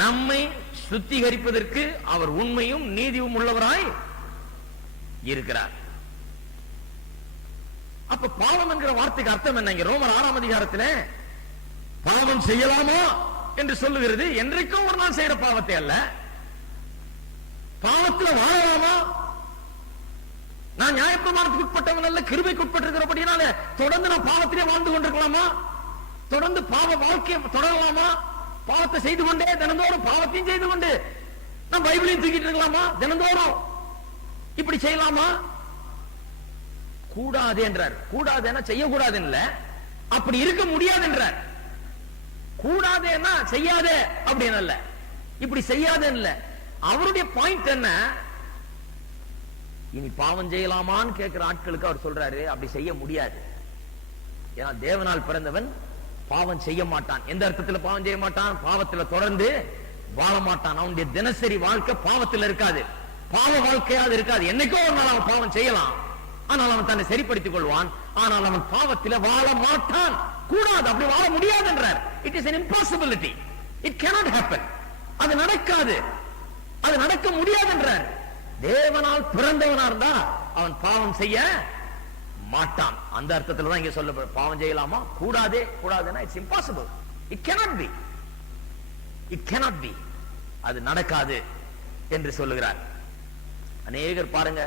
நம்மை சுத்திகரிப்பதற்கு அவர் உண்மையும் நீதியும் உள்ளவராய் இருக்கிறார். அப்ப பாவம் என்கிற வார்த்தைக்கு அர்த்தம் என்ன? ரோமர் 6ஆம் அதிகாரத்தில் பாவம் செய்யலாமா என்று சொல்லுகிறது. என்றைக்கும் ஒரு நாள் செய்யற பாவத்தை அல்ல. பாவத்தில் வாழலாமா? நான் நியாயப்பிரமாணத்துக்கு உட்பட்டவன் அல்ல, கிருபைக்கு உட்பட்டிருக்கிறபடினால தொடர்ந்து நான் பாவத்திலே வாழ்ந்து கொண்டிருக்கலாமா? தொடர்ந்து பாவ வாழ்க்கையை தொடரலாமா? பாவத்தை செய்து கொண்டே தினந்தோறும் பாவத்தையும் செய்து கொண்டு நான் பைபிளையும் தூக்கிட்டு இருக்கலாமா? தினந்தோறும் இப்படி செய்யலாமா? கூடாது என்றார். கூடாதுன்னா செய்யக்கூடாது இல்ல, அப்படி இருக்க முடியாது என்றார். கூடாதுன்னா செய்யாதே அப்படின்னு அல்ல, இப்படி செய்யாதே இல்ல. அவருடைய பாயிண்ட் என்ன? இனி பாவம் செய்யலாமான்னு கேட்கிற ஆட்களுக்கு அவர் சொல்றாரு, அப்படி செய்ய முடியாது. ஏன்னா தேவனால் பிறந்தவன் பாவம் செய்ய மாட்டான். எந்த அர்த்தத்தில் பாவம் செய்ய மாட்டான்? பாவத்தில் தொடர்ந்து வாழ மாட்டான். அவனுடைய தினசரி வாழ்க்கை பாவத்தில் இருக்காது, பாவ வாழ்க்கையாக இருக்காது. என்னைக்கோ ஒரு நாள் அவன் பாவம் செய்யலாம், ஆனால் அவன் தன்னை சரிப்படுத்திக் கொள்வான். ஆனால் அவன் பாவத்தில் வாழ மாட்டான். கூடாது, அப்படி வாழ முடியாது என்றார். It is an impossibility, it cannot happen. அது நடக்காது, அது நடக்க முடியாது என்றார். தேவனால் பிறந்தவனா இருந்தா அவன் பாவம் செய்ய மாட்டான். அந்த அர்த்தத்தில் தான் இங்க சொல்ல, பாவம் செய்யலாமா? கூடாதே. கூடாதுன்னா it's impossible, it cannot be, it cannot be, அது நடக்காது என்று சொல்லுகிறார். அநேகர் பாருங்க,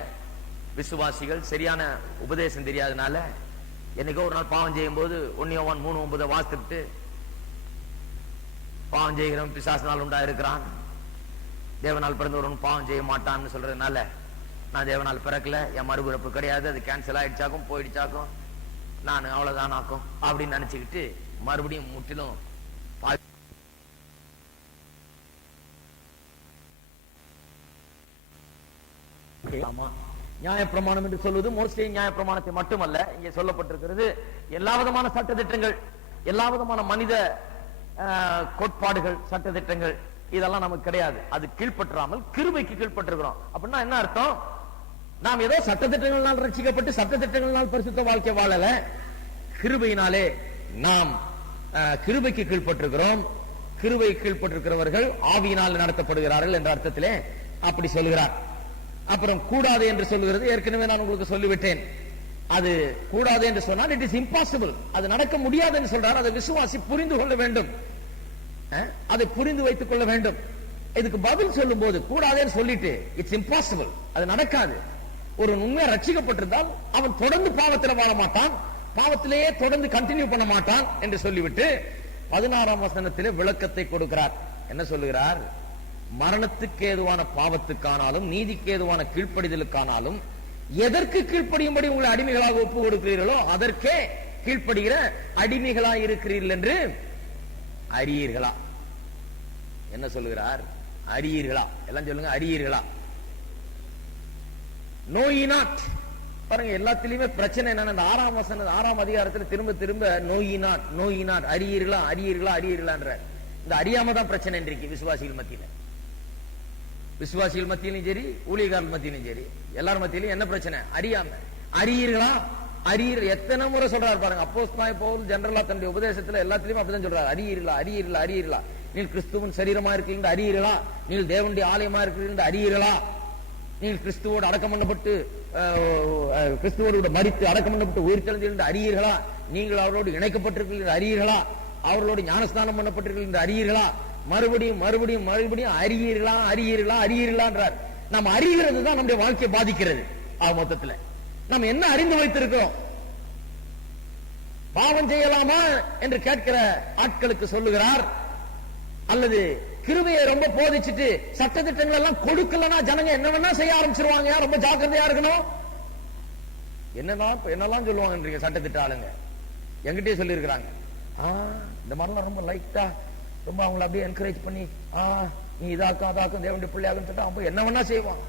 விசுவாசிகள் சரியான உபதேசம் தெரியாதனால என்னைக்கோ ஒரு நாள் பாவம் செய்யும் போது 1 யோவான் 3:9 வாசித்துட்டு பாவம் செய்கிறோம், பிசாசினால் உண்டா இருக்கிறான், தேவனால் பிறந்தவரும் பாவம் செய்ய மாட்டான்னு சொல்றதுனால நான் தேவனால் பிறக்கல, என் மறுபிறப்பு கிடையாது, அது கேன்சல் ஆயிடுச்சாக்கும் போயிடுச்சாக்கும், நான் அவ்வளவுதான் ஆக்கும் அப்படின்னு நினைச்சுக்கிட்டு மறுபடியும் முற்றிலும் நியாயப்பிரமாணம் என்று சொல்வது மோஸ்ட்லி நியாயப்பிரமாணத்தை மட்டுமல்ல, இங்கே சொல்லப்பட்டிருக்கிறது எல்லா விதமான சட்டதிட்டங்கள், எல்லா விதமான மனித கோட்பாடுகள், சட்டதிட்டங்கள் இதெல்லாம் நமக்கு கிடையாது. அது கீழ்பற்றாமல் கிருபைக்கு கீழ்பட்டிருக்கிறோம். அப்படின்னா என்ன அர்த்தம்? நாம் ஏதோ சட்டதிட்டங்களால் ரட்சிக்கப்பட்டு சட்டதிட்டங்களால் பரிசுத்த வாழ்க்கை வாழல, கிருபையினாலே நாம் கிருபைக்கு கீழ்பட்டிருக்கிறோம். கிருபை கீழ்பட்டிருக்கிறவர்கள் ஆவியினால் நடத்தப்படுகிறார்கள் என்ற அர்த்தத்திலே அப்படி சொல்கிறார். அப்புறம் கூடாது என்று சொல்லுகிறது, ஏற்கனவே நான் உங்களுக்கு சொல்லிவிட்டேன். அது கூடாது என்று சொன்னால் இட் இஸ் இம்பாசிபிள், அது நடக்க முடியாது என்று சொல்றார். அதை விசுவாசி புரிந்து கொள்ள வேண்டும், அதை புரிந்து வைத்துக் கொள்ள வேண்டும். இதுக்கு பதில் சொல்லும் போது கூடாதுன்னு சொல்லிட்டு இட்ஸ் இம்பாசிபிள், அது நடக்காது. ஒரு உண்மையா ரட்சிக்கப்பட்டிருந்தால் அவன் தொடர்ந்து பாவத்தில் வாழ மாட்டான், பாவத்திலேயே தொடர்ந்து கண்டினியூ பண்ண மாட்டான் என்று சொல்லிவிட்டு 16ஆம் வசனத்திலே விளக்கத்தை கொடுக்கிறார். என்ன சொல்லுகிறார்? மரணத்துக்கு ஏதுவான பாவத்துக்கானாலும் நீதிக்கு ஏதுவான கீழ்ப்படிதலுக்கானாலும் எதற்கு கீழ்ப்படியும்படி உங்களை அடிமைகளாக ஒப்பு கொடுக்கிறீர்களோ அதற்கே கீழ்ப்படுகிற அடிமைகளாக இருக்கிறீர்கள் என்று அறியீர்களா? என்ன சொல்லுகிறார்? அறியீர்களா? எல்லாம் சொல்லுங்க, அறியீர்களா? No ye not. பாருங்க, எல்லாத்திலுமே பிரச்சனை என்னன்னா 6ஆம் வசனம் 6ஆம் அதிகாரத்தில் திரும்ப திரும்ப know ye not, know ye not, அறியீர்களா அறியீர்களா அறியீர்களான்ற இந்த அறியாம தான் பிரச்சனை இன்றைக்கு விசுவாசிகள் மத்தியில. விசுவாசிகள் மத்தியிலும் சரி, ஊழியர்கள் மத்தியிலும் சரி, எல்லாரும் மத்தியிலும் என்ன பிரச்சனை? அறியாம. அறியீர்களா அறியீர் எத்தனை முறை சொல்றாரு பாருங்க. அப்போஸ்தலனாகிய பவுல் ஜெனரலா தன்னுடைய உபதேசத்துல எல்லாத்திலுமே அப்படிதான் சொல்றாரு. அறியீர்களா அறியீர்களா அறியீர்களா, நீ கிறிஸ்துவின் சரீரமா இருக்கிறீர்கள் அறியீர்களா, நீ தேவனுடைய ஆலயமா இருக்கிறீர்கள் அறியீர்களா, நீ கிறிஸ்துவோடு அடக்கம் பண்ணப்பட்டு கிறிஸ்துவோடு மரித்து அடக்கம் பண்ணப்பட்டு உயிர் தெழுந்து அறியீர்களா, நீங்கள் அவரோடு இணைக்கப்பட்டிருக்கிறீர்கள் அறியீர்களா, அவர்களோடு ஞானஸ்நானம் பண்ணப்பட்டிருக்கிறீர்கள் அறியீர்களா, மறுபடியும் மறுபடியும் மறுபடியும் அறியீர்களா அறியீர்களா அறியீர்களான்றார். நாம் அறிகிறது தான் நம்முடைய வாழ்க்கையை பாதிக்கிறது. மொத்தத்துல நாம் என்ன அறிந்து வைத்திருக்கிறோம்? பாவம் செய்யலாமா என்று கேட்கிற ஆட்களுக்கு சொல்லுகிறார். அல்லது கிருபையை ரொம்ப போதிச்சுட்டு சட்டதிட்டங்கள் எல்லாம் கொடுக்கலன்னா ஜனங்க என்ன வேணா செய்ய ஆரம்பிச்சிருவாங்க, ரொம்ப ஜாக்கிரதையா இருக்கணும். என்னெல்லாம் சொல்லுவாங்க சட்டத்திட்ட ஆளுங்க, என்கிட்டயே சொல்லி இருக்கிறாங்க. இந்த மாதிரிலாம் ரொம்ப லைட்டா ரொம்ப அவங்களை அப்படியே என்கரேஜ் பண்ணி நீ இதாக்கும் அதாக்கும் தேவனுடைய பிள்ளையாகும் சொல்லிட்டு அவன் என்ன வேணா செய்வான்.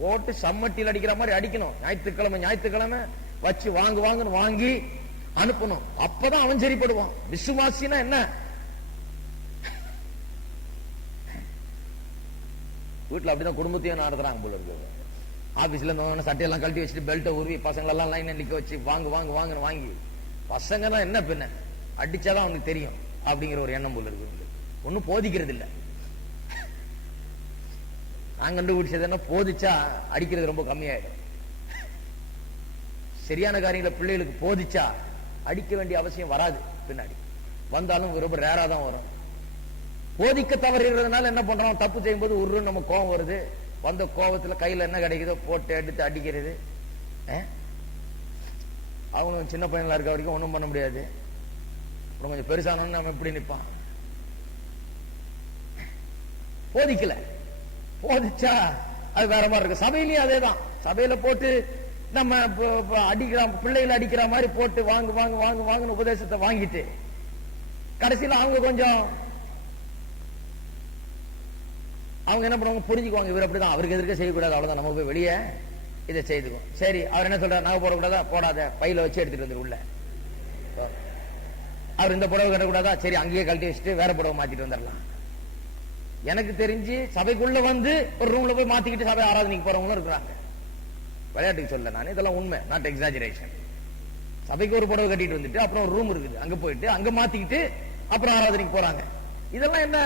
போட்டு சம்மட்டியில் அடிக்கிற மாதிரி அடிக்கணும். ஞாயிற்றுக்கிழமை வச்சு வாங்குன்னு வாங்கி அனுப்பணும். அப்பதான் அவன் சரிப்படுவான். விசுவாசினா என்ன? வீட்டுல அப்படிதான் குடும்பத்தையும் நடத்துறாங்க போல இருக்கு. ஆபீஸ்ல இருந்தவங்க சட்டையெல்லாம் கழட்டி வச்சுட்டு பெல்ட்டை உருவி பசங்க எல்லாம் லைன் நிக்க வச்சு வாங்குன்னு வாங்கி பசங்க தான் என்ன பின்ன அடிச்சாதான் அவனுக்கு தெரியும் அப்படிங்கிற ஒரு எண்ணம் போல இருக்கு. ஒன்னும் போதிக்கிறது இல்ல. நான் கண்டுபிடிச்சது என்ன, போதிச்சா அடிக்கிறது ரொம்ப கம்மியாயிடும். சரியான காரியங்களை பிள்ளைகளுக்கு போதிச்சா அடிக்க வேண்டிய அவசியம் வராது. பின்னாடி வந்தாலும் ரொம்ப ரேரா தான் வரும். போதிக்க தவறுகிறதுனால என்ன பண்றோம், தப்பு செய்யும் போது ஒரு நம்ம கோபம் வருது. வந்த கோபத்துல கையில என்ன கிடைக்குதோ போட்டு எடுத்து அடிக்கிறது. அவங்க சின்ன பையன்ல இருக்க வரைக்கும் ஒண்ணும் பண்ண முடியாது. அப்புறம் கொஞ்சம் பெருசானு நம்ம எப்படி நிற்பான். போதிக்கல, போதிச்சா அது வேற மாதிரி இருக்கு. சபையிலயும் அதேதான். சபையில போட்டு நம்ம அடிக்கிற பிள்ளைகளை அடிக்கிற மாதிரி போட்டு வாங்குன்னு உபதேசத்தை வாங்கிட்டு கடைசியில அவங்க என்ன பண்ணுவாங்க, புரிஞ்சுக்குவாங்க. இவர் அப்படிதான், அவருக்கு எதிர்க்க செய்யக்கூடாது, அவ்வளவுதான், நம்ம போய் வெளியே இதை செய்துக்குவோம். சரி, அவர் என்ன சொல்றாரு, நான் போடக்கூடாதா, போடாத, பையில வச்சு எடுத்துட்டு வந்துரு உள்ள. அவர் இந்த புடவை கட்டக்கூடாதா, சரி அங்கேயே கழட்டி வச்சுட்டு வேற புடவை மாத்திட்டு வந்துடலாம். எனக்கு தெரிஞ்சு சபைக்குள்ள வந்து ஒரு ரூம்ல போய் மாத்திக்கிட்டு சபை ஆராதனைக்கு போறவங்களும் இருக்கிறாங்க. விளையாட்டுக்கு சொல்ல நான், இதெல்லாம் உண்மை, நாட் எக்ஸாஜரேஷன். சபைக்கு ஒரு புடவை கட்டிட்டு வந்துட்டு அப்புறம் ஒரு ரூம் இருக்குது, அங்க போயிட்டு அங்க மாத்திக்கிட்டு அப்புறம் ஆராதனைக்கு போறாங்க. இதெல்லாம் என்ன,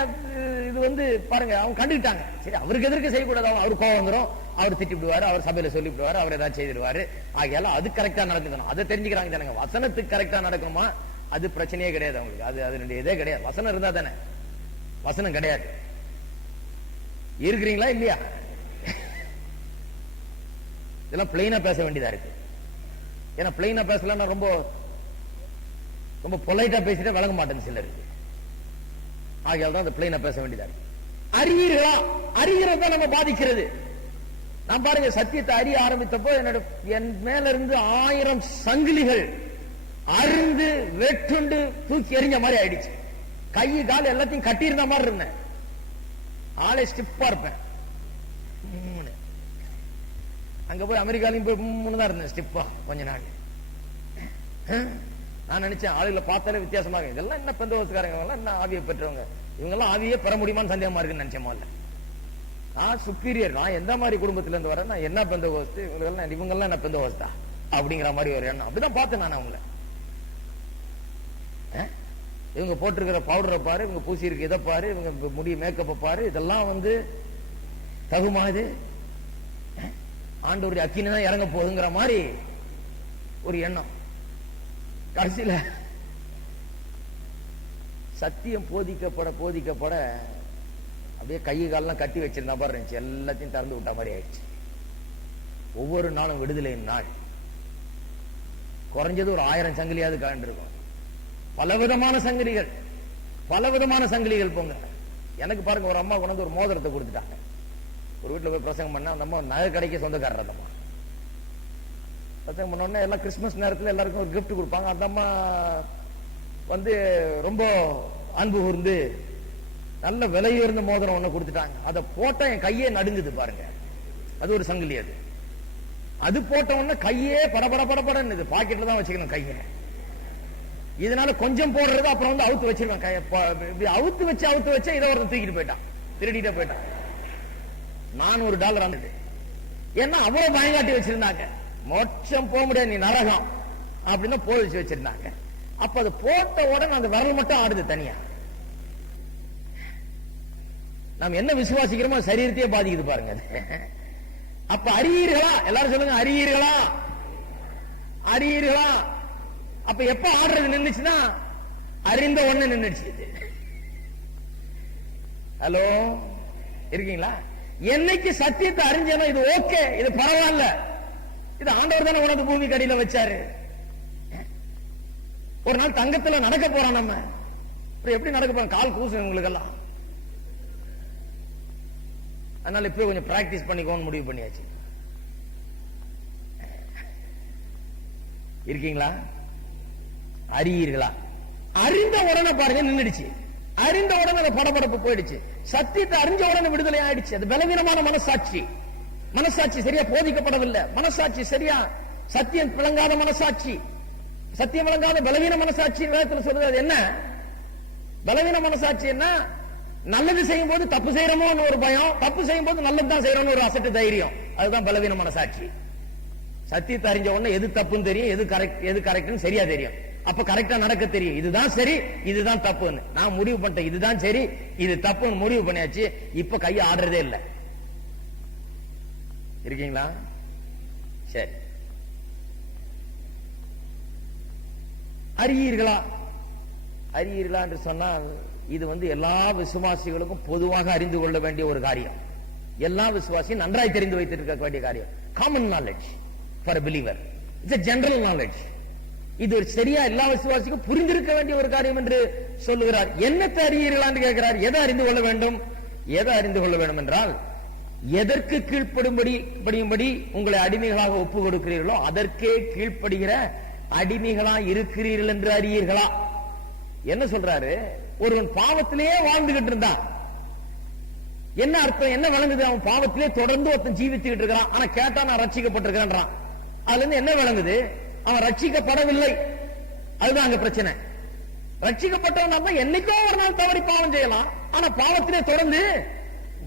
இது வந்து பாருங்க, அவங்க கண்டுக்கிட்டாங்க. சரி, அவருக்கு எதிர்க்க செய்யக்கூடாது, அவரு கோவம் வந்துடும், அவர் திட்டிவிடுவாரு, அவர் சபையில சொல்லிவிடுவாரு, அவர் ஏதாவது செய்திருவாரு. ஆகையால அது கரெக்டா நடந்துக்கணும். அதை தெரிஞ்சுக்கிறாங்க ஜனங்க. வசனத்துக்கு கரெக்டா நடக்கணுமா, அது பிரச்சனையே கிடையாது அவங்களுக்கு. அது அதனுடைய இதே கிடையாது. வசனம் இருந்தா தானே. வசனம் கிடையாது. இருக்கிறீங்களா இல்லையா? இதெல்லாம் பிளைனா பேச வேண்டியதா இருக்கு. ஏன்னா பிளைனா பேசலாம், ரொம்ப ரொம்ப பொலைட்டா பேசிட்டா விளங்க மாட்டேன்னு சிலருக்கு. ஆகையால் தான் அந்த பிளைனா பேச வேண்டியதா இருக்கு. அறியீர்களா அறிகிறது தான் நம்ம பாதிக்கிறது. நான் பாருங்க, சத்தியத்தை அறிய ஆரம்பித்தப்போ என் மேல இருந்து 1000 சங்கிலிகள் அருந்து வெட்டுண்டு தூக்கி எறிஞ்ச மாதிரி ஆயிடுச்சு. கை கால் எல்லாத்தையும் கட்டியிருந்த மாதிரி இருந்தேன். ஆளே ஸ்டிப்பா இருப்பேன். அங்க போய் அமெரிக்காலையும் போய் தான் இருந்தேன் ஸ்டிப்பா கொஞ்ச நாள். நான் நினைச்சேன் ஆளுகளை பார்த்தாலே வித்தியாசமாக, இதெல்லாம் என்ன பெந்தகோஸ்துக்காரங்க, என்ன ஆவியை பெற்றவங்க, இவங்க எல்லாம் ஆவியே பெற முடியுமான்னு சந்தேகமா இருக்குன்னு நினைச்சேன். நான் சுப்பீரியர், நான் எந்த மாதிரி குடும்பத்துல இருந்து வரேன், நான் என்ன பெந்தகோஸ்து, இவங்கெல்லாம் என்ன பெந்தகோஸ்தா அப்படிங்கிற மாதிரி ஒரு எண்ணம். அப்படிதான் பார்த்தேன் நான் அவங்கள. இவங்க போட்டிருக்கிற பவுடரை பாரு, இவங்க பூசி இருக்கு இதை பாரு, இவங்க முடி மேக்கப்பை பாரு, இதெல்லாம் தகுமா? இது ஆண்டவருடைய அக்கினி தான் இறங்க போகுதுங்கிற மாதிரி ஒரு எண்ணம். கடைசியில சத்தியம் போதிக்கப்பட போதிக்கப்பட அப்படியே கை காலெல்லாம் கட்டி வச்சிருந்தா பாரு இருந்துச்சு, எல்லாத்தையும் திறந்து விட்ட மாதிரி ஆயிடுச்சு. ஒவ்வொரு நாளும் விடுதலையின் நாள். குறைஞ்சது ஒரு 1000 சங்கிலியாவது கலண்டிருக்கும். பலவிதமான சங்கிலிகள், பலவிதமான சங்கிலிகள். போங்க, எனக்கு பாருங்க, ஒரு அம்மா கொண்டு ஒரு மோதிரத்தை கொடுத்துட்டாங்க. ஒரு வீட்டுல போய் பிரசங்கம் பண்ண, அந்த அம்மா நகை கடைக்கு சொந்தக்காரர். அந்த அம்மா பிரசங்கம் பண்ண உடனே எல்லாம் கிறிஸ்துமஸ் நேரத்தில் எல்லாருக்கும் ஒரு கிஃப்ட் கொடுப்பாங்க. அந்த அம்மா ரொம்ப அன்பு கூர்ந்து நல்ல விலையுயர்ந்த மோதிரம் ஒண்ணு கொடுத்துட்டாங்க. அதை போட்ட என் கையே நடுங்குது பாருங்க. அது ஒரு சங்கிலி. அது போட்ட உடனே கையே படபட படபடன்னு பாக்கெட்ல தான் வச்சுக்கணும் கையை. இதனால கொஞ்சம் போடுறது, அப்புறம் அவுத்து வச்சிருக்கேன். அவுத்து வச்சு இதை ஒருத்தன் தூக்கிட்டு போயிட்டான், திருடிட்ட போயிட்டான். $400 ஆனது. ஏன்னா அவ்வளவு பயங்காட்டி வச்சிருந்தாங்க. மோட்சம் போக முடியாது, நீ நரகம் அப்படின்னு போலீஸ் வச்சிருந்தாங்க. அப்ப அது போட்ட உடனே அந்த விரல் மட்டும் ஆடுது தனியா. நாம் என்ன விசுவாசிக்கிறோமோ சரீரத்தையே பாதிக்குது பாருங்க. அப்ப அறியீர்களா? எல்லாரும் சொல்லுங்க, அறியீர்களா? அறியீர்களா? அப்ப எப்ப ஆடுறது நின்னுச்சுன்னா அறிந்த உடனே நின்னுச்சு. ஹலோ, இருக்கீங்களா? என்னைக்கு சத்தியத்தை அறிஞ்சனோ இது ஓகே, இது பரவாயில்ல, இது ஆண்டவர் தானே உனக்கு பூமி கடியில வச்சாரு. ஒரு நாள் தங்கத்துல நடக்க போறோம். நம்ம எப்படி நடக்க போறோம்? கால் கூசு உங்களுக்கு எல்லாம். அதனால இப்ப கொஞ்சம் பிராக்டிஸ் பண்ணிக்கோன்னு முடிவு பண்ணியாச்சு. இருக்கீங்களா? அறியீர்களா? அறிந்த உடனே பாருங்க நின்னுடுச்சு. அறிந்த உடனே அந்த படபடப்பு போயிடுச்சு. சத்தியத்தை அறிஞ்ச உடனே விடுதலை ஆயிடுச்சு. அது பலவீனமான மனசாட்சி. மனசாட்சி சரியா போதிக்கப்படவில்லை. மனசாட்சி சரியா சத்தியம் விளங்காத மனசாட்சி. சத்தியம் விளங்காத பலவீன மனசாட்சி வேதத்தில் சொல்றது. அது என்ன பலவீன மனசாட்சி? என்ன? நல்லது செய்யும் போது தப்பு செய்யறோமோன்னு ஒரு பயம், தப்பு செய்யும் போது நல்லது தான் செய்யறோம்னு ஒரு அசட்டு தைரியம். அதுதான் பலவீன மனசாட்சி. சத்தியத்தை அறிஞ்ச உடனே எது தப்புன்னு தெரியும், எது கரெக்ட்னு சரியா தெரியும். அப்ப கரெக்டா நடக்க தெரியும். இதுதான் சரி, இதுதான் தப்புன்னு நான் முடிவு பண்ணிட்டேன். இதுதான் சரி, இது தப்புன்னு முடிவு பண்ணியாச்சு. இப்ப கையை ஆடுறதே இல்லை. இருக்கீங்களா? சரி. அறியீர்களா? அறியீர்களா என்று சொன்னால் இது எல்லா விசுவாசிகளுக்கும் பொதுவாக அறிந்து கொள்ள வேண்டிய ஒரு காரியம். எல்லா விசுவாசியும் நன்றாய் தெரிந்து வைத்திருக்க வேண்டிய காரியம். Common knowledge for a believer. It's a general knowledge. இது ஒரு சரியா எல்லா விசுவாசிக்கும் புரிந்திருக்க வேண்டிய ஒரு காரியம் என்று சொல்லுகிறார். என்னத்தை அறியீர்களா என்று கேட்கிறார். எதை அறிந்து கொள்ள வேண்டும்? எதை அறிந்து கொள்ள வேண்டும் என்றால், எதற்கு கீழ்ப்படும்படி உங்களை அடிமைகளாக ஒப்பு கொடுக்கிறீர்களோ அதற்கே கீழ்ப்படுகிற அடிமைகளா இருக்கிறீர்கள் என்று அறியீர்களா? என்ன சொல்றாரு? ஒருவன் பாவத்திலேயே வாழ்ந்துகிட்டு இருந்தான். என்ன அர்த்தம்? என்ன விளங்குது? அவன் பாவத்திலே தொடர்ந்து ஒருத்தன் ஜீவித்துக்கிட்டு இருக்கிறான். ஆனா கேட்டா நான் ரட்சிக்கப்பட்டிருக்கிறேன். அதுல இருந்து என்ன விளங்குது? அவன் ரட்சிக்கப்படவில்லை. அதுதான் அங்க பிரச்சனை. ரட்சிக்கப்பட்டவன் என்னைக்கோ ஒரு நாள் தவறி பாவம் செய்யலாம். ஆனா பாவத்திலே தொடர்ந்து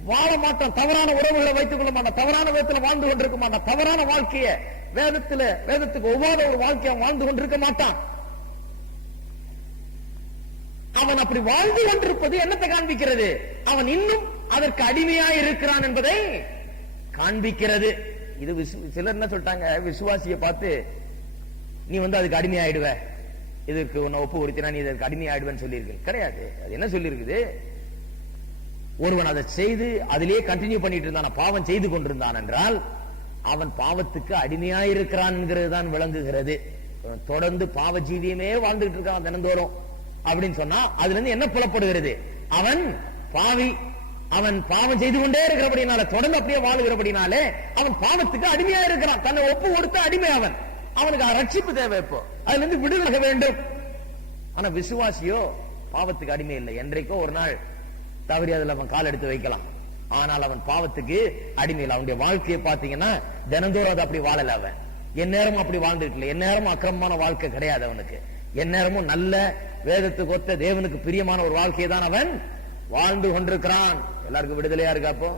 வாழ மாட்டான். தவறான உறவுகளை வைத்துக் கொள்ள மாட்டான். தவறான விதத்தில் வாழ்ந்து கொண்டிருக்க மாட்டான். தவறான வாழ்க்கைய வேதத்துக்கு ஒவ்வாத ஒரு வாழ்க்கையை வாழ்ந்து கொண்டிருக்க மாட்டான். அவன் அப்படி வாழ்ந்து கொண்டிருப்பது என்னத்தை காண்பிக்கிறது? அவன் இன்னும் அதற்கு அடிமையா இருக்கிறான் என்பதை காண்பிக்கிறது. இது சிலர் என்ன சொல்லிட்டாங்க, விசுவாசியை பார்த்து நீ அதுக்கு அடிமையாயிடுவ, இதுக்கு உன்னை ஒப்பு கொடுத்தினா நீ இதற்கு அடிமையாயிடுவேன்னு சொல்லியிருக்கு. கிடையாது. அது என்ன சொல்லியிருக்குது? ஒருவன் அதை செய்து அதிலே கண்டினியூ பண்ணிட்டு இருந்தான், பாவம் செய்து கொண்டிருந்தான் என்றால் அவன் பாவத்துக்கு அடிமையாயிருக்கிறான் என்கிறது தான் விளங்குகிறது. தொடர்ந்து பாவ ஜீவியமே வாழ்ந்துட்டு இருக்கான் தினந்தோறும் அப்படின்னு சொன்னா அதுல இருந்து என்ன புலப்படுகிறது? அவன் பாவி, அவன் பாவம் செய்து கொண்டே இருக்கிறபடினால, தொடர்ந்து அப்படியே வாழுகிறபடினாலே அவன் பாவத்துக்கு அடிமையா இருக்கிறான். தன்னை ஒப்பு கொடுத்த அடிமை அவன். அவனுக்கு ரட்சிப்பு தேவை. இப்போ அதுல இருந்து விடுதலை வேண்டும். ஆனா விசுவாசியோ பாவத்துக்கு அடிமை இல்லை. என்றைக்கோ ஒரு நாள் தவறி அதுல அவன் கால் எடுத்து வைக்கலாம். ஆனால் அவன் பாவத்துக்கு அடிமை இல்லை. அவனுடைய வாழ்க்கையை பாத்தீங்கன்னா தினந்தோறும் அது அப்படி வாழல. அவன் எந்நேரமும் அப்படி வாழ்ந்துட்டு, எந்நேரமும் அக்கிரமமான வாழ்க்கை கிடையாது அவனுக்கு. எந்நேரமும் நல்ல வேதத்துக்கு ஒத்த தேவனுக்கு பிரியமான ஒரு வாழ்க்கையை தான் அவன் வாழ்ந்து கொண்டிருக்கிறான். எல்லாருக்கும் விடுதலையா இருக்கா? அப்போ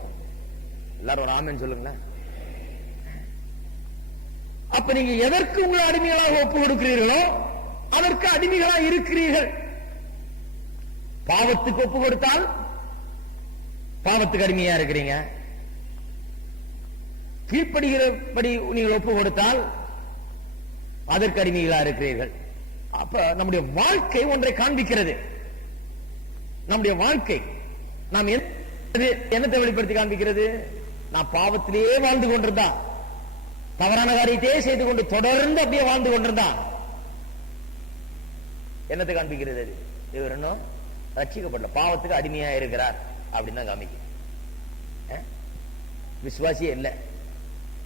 எல்லாரும் ஒரு ஆமென் சொல்லுங்களேன். அப்ப நீங்க எதற்கு உங்களை அடிமைகளாக ஒப்பு கொடுக்கிறீர்களோ அதற்கு அடிமைகளாக இருக்கிறீர்கள். பாவத்துக்கு ஒப்பு கொடுத்தால் பாவத்துக்கு அடிமையா இருக்கிறீங்க. கீழ்ப்படுகிறபடி நீங்கள் ஒப்பு கொடுத்தால் அதற்கு அடிமைகளா இருக்கிறீர்கள். அப்ப நம்முடைய வாழ்க்கை ஒன்றை காண்பிக்கிறது. நம்முடைய வாழ்க்கை நாம் என்னத்தை வெளிப்படுத்தி காண்பிக்கிறது? நான் பாவத்திலேயே வாழ்ந்து கொண்டிருந்தா, தவறான காரியத்தையே செய்து கொண்டு தொடர்ந்து அப்படியே வாழ்ந்து கொண்டிருந்தா என்னத்தை காண்பிக்கிறது? இவர் இன்னும் ரட்சிக்கப்படல, பாவத்துக்கு அடிமையா இருக்கிறார் அப்படின்னு தான் காமிக்க. விசுவாசியே இல்ல,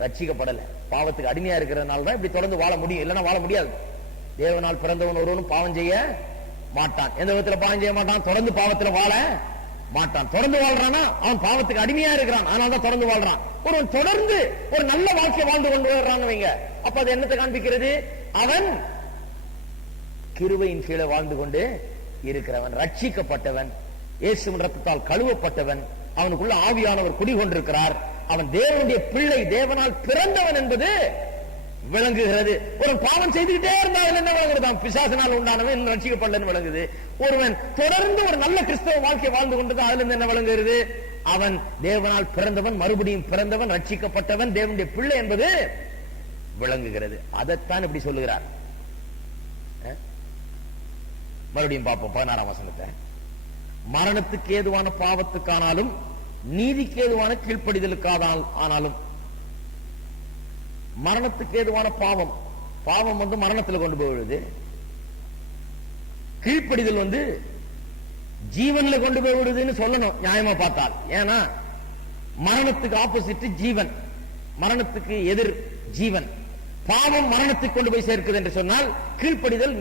ரட்சிக்கப்படல, பாவத்துக்கு அடிமையா இருக்கிறதுனால தான் இப்படி தொடர்ந்து வாழ முடியும். இல்லைன்னா வாழ முடியாது. தேவனால் பிறந்தவன் ஒருவனும் பாவம் செய்ய மாட்டான். எந்த விதத்துல பாவம் செய்ய மாட்டான்? தொடர்ந்து பாவத்துல வாழ மாட்டான். தொடர்ந்து வாழ்றானா அவன் பாவத்துக்கு அடிமையா இருக்கிறான். அதனால தான் தொடர்ந்து வாழ்றான். ஒருவன் தொடர்ந்து ஒரு நல்ல வாழ்க்கை வாழ்ந்து கொண்டு வர்றான்னு வைங்க, அப்ப அது என்னத்தை காண்பிக்கிறது? அவன் கிருபையின் கீழே வாழ்ந்து கொண்டு இருக்கிறவன், ரட்சிக்கப்பட்டவன், இயேசுவின் ரத்தத்தால் கழுவப்பட்டவன், அவனுக்குள்ள ஆவியானவர் குடிகொண்டிருக்கிறார். அவன் தேவனுடைய பிள்ளை, தேவனால் பிறந்தவன் என்பது விளங்குகிறது. ஒரு பாவம் செய்துகிட்டே இருந்தால் என்ன விளங்குறது? பிசாசினால் உண்டானவன் இன்னும் ரட்சிக்கப்படலன்னு விளங்குது. ஒருவன் தொடர்ந்து ஒரு நல்ல கிறிஸ்தவ வாழ்க்கை வாழ்ந்து கொண்டது, அதுல இருந்து என்ன விளங்குகிறது? அவன் தேவனால் பிறந்தவன், மறுபடியும் பிறந்தவன், ரட்சிக்கப்பட்டவன், தேவனுடைய பிள்ளை என்பது விளங்குகிறது. அதைத்தான் இப்படி சொல்லுகிறார். மறுபடியும் பார்ப்போம் 16ஆம் வசனத்தை. மரணத்துக்கு ஏதுவான பாவத்துக்கானாலும் நீதிக்கு ஏதுவான கீழ்ப்படிதலுக்கானால் ஆனாலும். மரணத்துக்கு ஏதுவான பாவம், பாவம் வந்து மரணத்தில் கொண்டு போய், கீழ்ப்படிதல் வந்து ஜீவன்ல கொண்டு போய் விடுதுன்னு சொல்லணும் நியாயமா பார்த்தால். ஏன்னா மரணத்துக்கு ஆப்போசிட் ஜீவன், மரணத்துக்கு எதிர் ஜீவன். பாவம் மரணத்துக்கு கொண்டு போய் சேர்க்குது என்று சொன்னால் கீழ்ப்படிதல்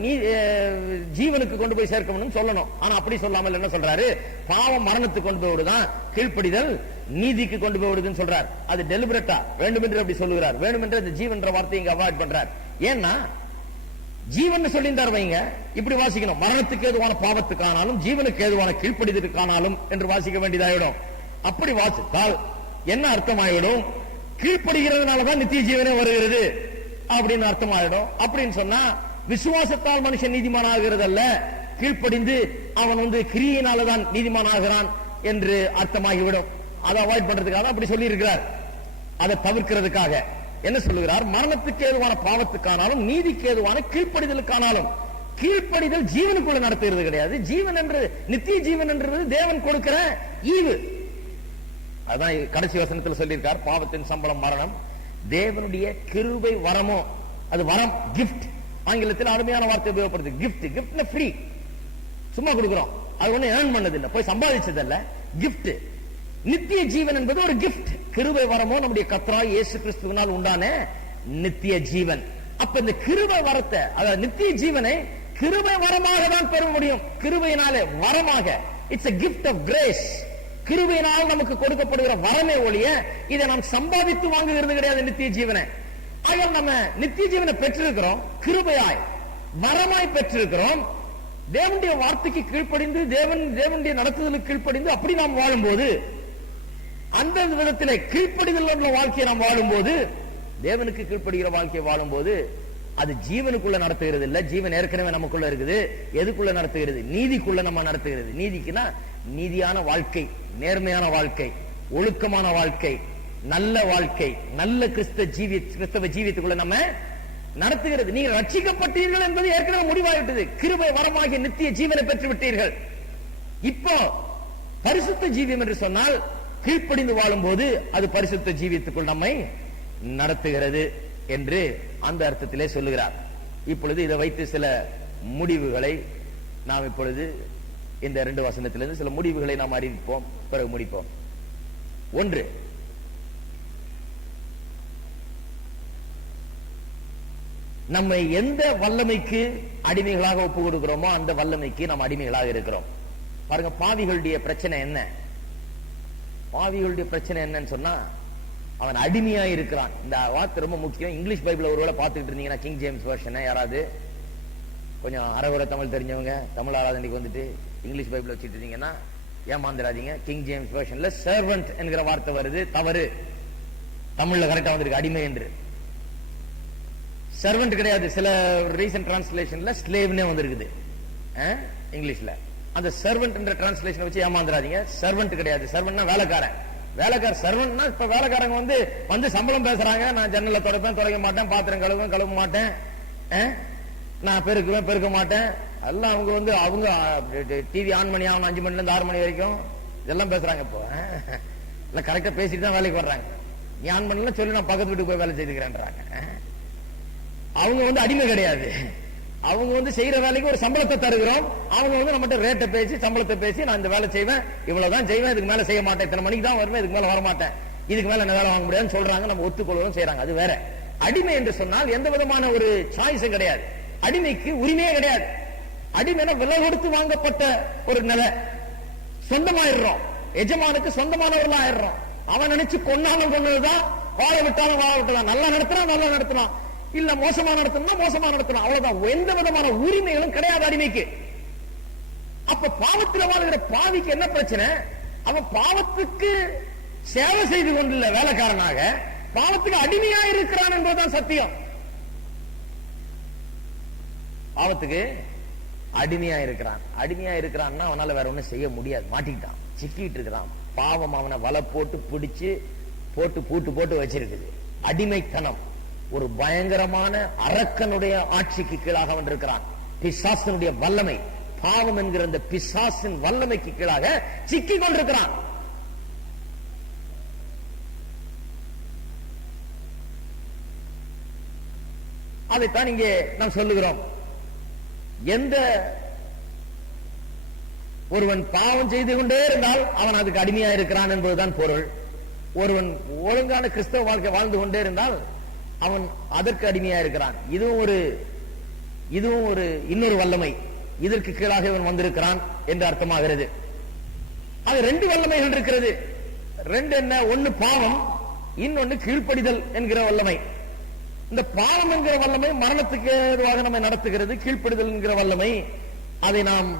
ஜீவனுக்கு கொண்டு போய் சேர்க்கணும்னு சொல்லணும். ஆனா அப்படி சொல்லாமல் என்ன சொல்றாரு? பாவம் மரணத்துக்கு கொண்டு போய் விடுதான், கீழ்ப்படிதல் நீதிக்கு கொண்டு போய் விடுதுன்னு சொல்றார். அது டெலிபரேட்டா வேண்டுமென்று அப்படி சொல்லுகிறார். வேண்டுமென்று இந்த ஜீவன்ற வார்த்தையை இங்க அவாய்ட் பண்றார். ஏன்னா ஜீவன் சொல்லியிருந்தார் வைங்க, இப்படி வாசிக்கணும். மரணத்துக்கு ஏதுவான பாவத்துக்கானாலும் ஜீவனுக்கு ஏதுவான கீழ்ப்படிதலுக்கானாலும் என்று வாசிக்க வேண்டியதாயிடும். அப்படி வாசித்தால் என்ன அர்த்தமாயிடும்? கீழ்ப்படுகிறதுனாலதான் நித்திய ஜீவனே வருகிறது அப்படின்னு அர்த்தமாயிடும். அப்படின்னு சொன்னா விசுவாசத்தால் மனுஷன் நீதிமான் ஆகிறது அல்ல, கீழ்ப்படிந்து அவன் வந்து கிரியையினாலதான் நீதிமான் ஆகிறான் என்று அர்த்தமாகிவிடும். அதை அவாய்ட் பண்றதுக்காக அப்படி சொல்லி இருக்கிறார். அதை தவிர்க்கிறதுக்காக என்ன சொல்லுகிறார்? மரணத்துக்கு ஏதுவான பாவத்துக்கானாலும் நீதிக்கு ஏதுவான கீழ்ப்படிதலுக்கானாலும். கீழ்ப்படிதல் ஜீவனுக்குள்ள நடத்துகிறது கிடையாது. ஜீவன் என்று, நித்திய ஜீவன் என்றது தேவன் கொடுக்கிற ஈவு. அதான் கடைசி வசனத்தில் சொல்லியிருக்கார், பாவத்தின் சம்பளம் மரணம், தேவனுடைய கிருபை வரமோ, அது வரம், கிஃப்ட். ஆங்கிலத்தில் அருமையான வார்த்தை உபயோகப்படுது, கிஃப்ட். கிஃப்ட்னா ஃப்ரீ, சும்மா கொடுக்கிறோம். அது ஒண்ணு ஏர்ன் பண்ணது இல்ல, போய் சம்பாதிச்சதல்ல, கிஃப்ட். நித்திய ஜீவன் என்பது ஒரு கிஃப்ட். கிருபை வரமோ நம்முடைய கர்த்தராகிய இயேசு கிறிஸ்துவினால் உண்டான நித்திய ஜீவன். அப்ப இந்த கிருபை வரத்தை, அதாவது நித்திய ஜீவனை கிருபை வரமாக தான் பெற முடியும். கிருபையினாலே வரமாக, it's a gift of grace. கிருபையினால் நமக்கு கொடுக்கப்படுகிற வரமே ஒழிய இதை நாம் சம்பாதித்து வாங்குகிறது கிடையாது நித்திய ஜீவனை. ஆகையால் நம்ம நித்திய ஜீவனை பெற்றிருக்கிறோம், கிருபையாய் வரமாய் பெற்றிருக்கிறோம். தேவனுடைய வார்த்தைக்கு கீழ்ப்படிந்து, தேவனுடைய நடத்துதலுக்கு கீழ்ப்படிந்து அப்படி நாம் வாழும்போது, அந்த விதத்திலே கீழ்ப்படிதல் உள்ள வாழ்க்கையை நாம் வாழும்போது, தேவனுக்கு கீழ்ப்படுகிற வாழ்க்கையை வாழும்போது, அது ஜீவனுக்குள்ள நடத்துகிறது இல்ல. ஜீவன் ஏற்கனவே நமக்குள்ள இருக்குது. எதுக்குள்ள நடத்துகிறது? நீதிக்குள்ள நம்ம நடத்துகிறது. நீதிக்குன்னா நீதியான வாழ்க்கை, நேர்மையான வாழ்க்கை, ஒழுக்கமான வாழ்க்கை, நல்ல வாழ்க்கை, நல்ல கிறிஸ்தவ ஜீவியத்துக்குள்ள நம்ம நடத்துகிறது. நீங்கள் ரட்சிக்கப்பட்டீர்கள் என்பது ஏற்கனவே முடிவாயிட்டது. கிருபை வரமாகிய நித்திய ஜீவனை பெற்று விட்டீர்கள். இப்போ பரிசுத்த ஜீவியம் என்று சொன்னால் கீழ்ப்படிந்து வாழும் போது அது பரிசுத்த ஜீவியத்துக்குள் நம்மை நடத்துகிறது என்று அந்த அர்த்தத்திலே சொல்லுகிறார். இப்பொழுது இதை வைத்து சில முடிவுகளை நாம் இப்பொழுது இந்த 2 வசனத்திலிருந்து சில முடிவுகளை நாம் அறிவிப்போம், பிறகு முடிப்போம். 1, நம்மை எந்த வல்லமைக்கு அடிமைகளாக ஒப்பு கொடுக்கிறோமோ அந்த வல்லமைக்கு நாம் அடிமைகளாக இருக்கிறோம். பாருங்க, பாவிகளுடைய பிரச்சனை என்ன? பாவிகளுடைய பிரச்சனை என்னன்னு சொன்னா, அவன் அடிமையா இருக்கிறான். இந்த வார்த்தை ரொம்ப முக்கியம். இங்கிலீஷ் பைபிள் ஒருவேளை பார்த்துட்டு இருந்தீங்கன்னா, கிங் ஜேம்ஸ் வெர்ஷன் யாராவது கொஞ்சம் அரைகுறை தமிழ் தெரிஞ்சவங்க, தமிழ் ஆராதனைக்கு வந்துட்டு இங்கிலீஷ் பைபிள் வச்சுட்டு இருந்தீங்கன்னா ஏமாந்துடாதீங்க. கிங் ஜேம்ஸ் வெர்ஷன்ல சர்வன்ட் என்கிற வார்த்தை வருது, தவறு. தமிழ்ல கரெக்டா வந்திருக்கு அடிமை என்று. சர்வன்ட் கிடையாது. சில ரீசன்ட் டிரான்ஸ்லேஷன்ல ஸ்லேவ்னே வந்திருக்குது இங்கிலீஷ்ல. அந்த சர்வன்ட் என்ற டிரான்ஸ்லேஷன் வச்சு ஏமாந்துடாதீங்க. சர்வன்ட் கிடையாது. சர்வன்ட்னா வேலைக்காரன். வேலைக்கார சர்வன்ட்னா இப்ப வேலைக்காரங்க வந்து சம்பளம் பேசுறாங்க. நான் ஜன்னல துடைக்க மாட்டேன், பாத்திரம் கழுவ மாட்டேன், நான் பெருக்க மாட்டேன். எல்லாம் அவங்க டிவி ஆன் பண்ணி ஆகணும் 5 மணில இருந்து 6 மணி வரைக்கும் இதெல்லாம் பேசுறாங்க. இப்போ எல்லாம் கரெக்டா பேசிட்டு தான் வேலைக்கு வர்றாங்க. நீ ஆன் பண்ணல சொல்லி நான் பக்கத்து வீட்டுக்கு போய் வேலை செய்துக்கிறேன்றாங்க. அவங்க அடிமை கிடையாது. அவங்க செய்யற வேலைக்கு ஒரு சம்பளத்தை தருகிறோம். அவங்க நம்மகிட்ட ரேட்டை பேசி சம்பளத்தை பேசி, நான் இந்த வேலை செய்வேன், இவ்வளவுதான் செய்வேன், இதுக்கு மேல செய்ய மாட்டேன், இத்தனை மணிக்கு தான் வருவேன், இதுக்கு மேல வர மாட்டேன், இதுக்கு மேல என்ன வேலை வாங்க முடியாதுன்னு சொல்றாங்க. நம்ம ஒத்துக்கொள்வதும் செய்யறாங்க. அது வேற. அடிமை என்று சொன்னால் எந்த விதமான ஒரு சாய்ஸும் கிடையாது. அடிமைக்கு உரிமையே கிடையாது. அடிமைனா விலை கொடுத்து வாங்கப்பட்ட ஒரு நிலை. சொந்தமாயிடுறோம், எஜமானுக்கு சொந்தமானவர்கள் ஆயிடுறோம். அவன் நினைச்சு கொன்னாலும் கொன்னதுதான், வாழ விட்டாலும் வாழ விட்டதான், நல்லா நடத்தினான், இல்ல மோசமா நடத்தணும், அவ்வளவுதான். எந்த விதமான உரிமைகளும் கிடையாது அடிமைக்கு. அப்ப பாவத்தில் வாழ்கிற பாவிக்கு என்ன பிரச்சனை? அவன் பாவத்துக்கு சேவை செய்து கொண்டுள்ள வேலைக்காரனாக பாவத்துக்கு அடிமையா இருக்கிறான் என்பதுதான் சத்தியம். பாவத்துக்கு அடிமையா இருக்கிறான்னா அவனால வேற ஒண்ணும் செய்ய முடியாது. மாட்டிக்கிட்டான், சிக்கிட்டு இருக்கிறான். பாவம் அவனை வலை போட்டு பிடிச்சு போட்டு வச்சிருக்குது. அடிமைத்தனம் ஒரு பயங்கரமான அரக்கனுடைய ஆட்சிக்கு கீழாக அவன் இருக்கிறான். பிசாசனுடைய வல்லமை, பாவம் என்கிற அந்த பிசாசின் வல்லமைக்கு கீழாக சிக்கி கொண்டிருக்கிறான். அதைத்தான் இங்கே நாம் சொல்லுகிறோம். எந்த ஒருவன் பாவம் செய்து கொண்டே இருந்தால் அவன் அதுக்கு அடிமையா இருக்கிறான் என்பதுதான் பொருள். ஒருவன் ஒழுங்கான கிறிஸ்தவ வாழ்க்கை வாழ்ந்து கொண்டே இருந்தால் அவன் அதற்கு அடிமையா இருக்கிறான். இதுவும் ஒரு இன்னொரு வல்லமை. இதற்கு கீழாக இவன் வந்திருக்கிறான் என்று அர்த்தமாகிறது. அது 2 வல்லமைகள் இருக்கிறது. 2 என்ன? ஒன்னு பாவம், இன்னொன்னு கீழ்ப்படிதல் என்கிற வல்லமை. இந்த பாவம் என்கிற வல்லமை மரணத்துக்கு ஏதுவாக நம்மை நடத்துகிறது. கீழ்ப்படிதல் என்கிற வல்லமை, அதை நாம்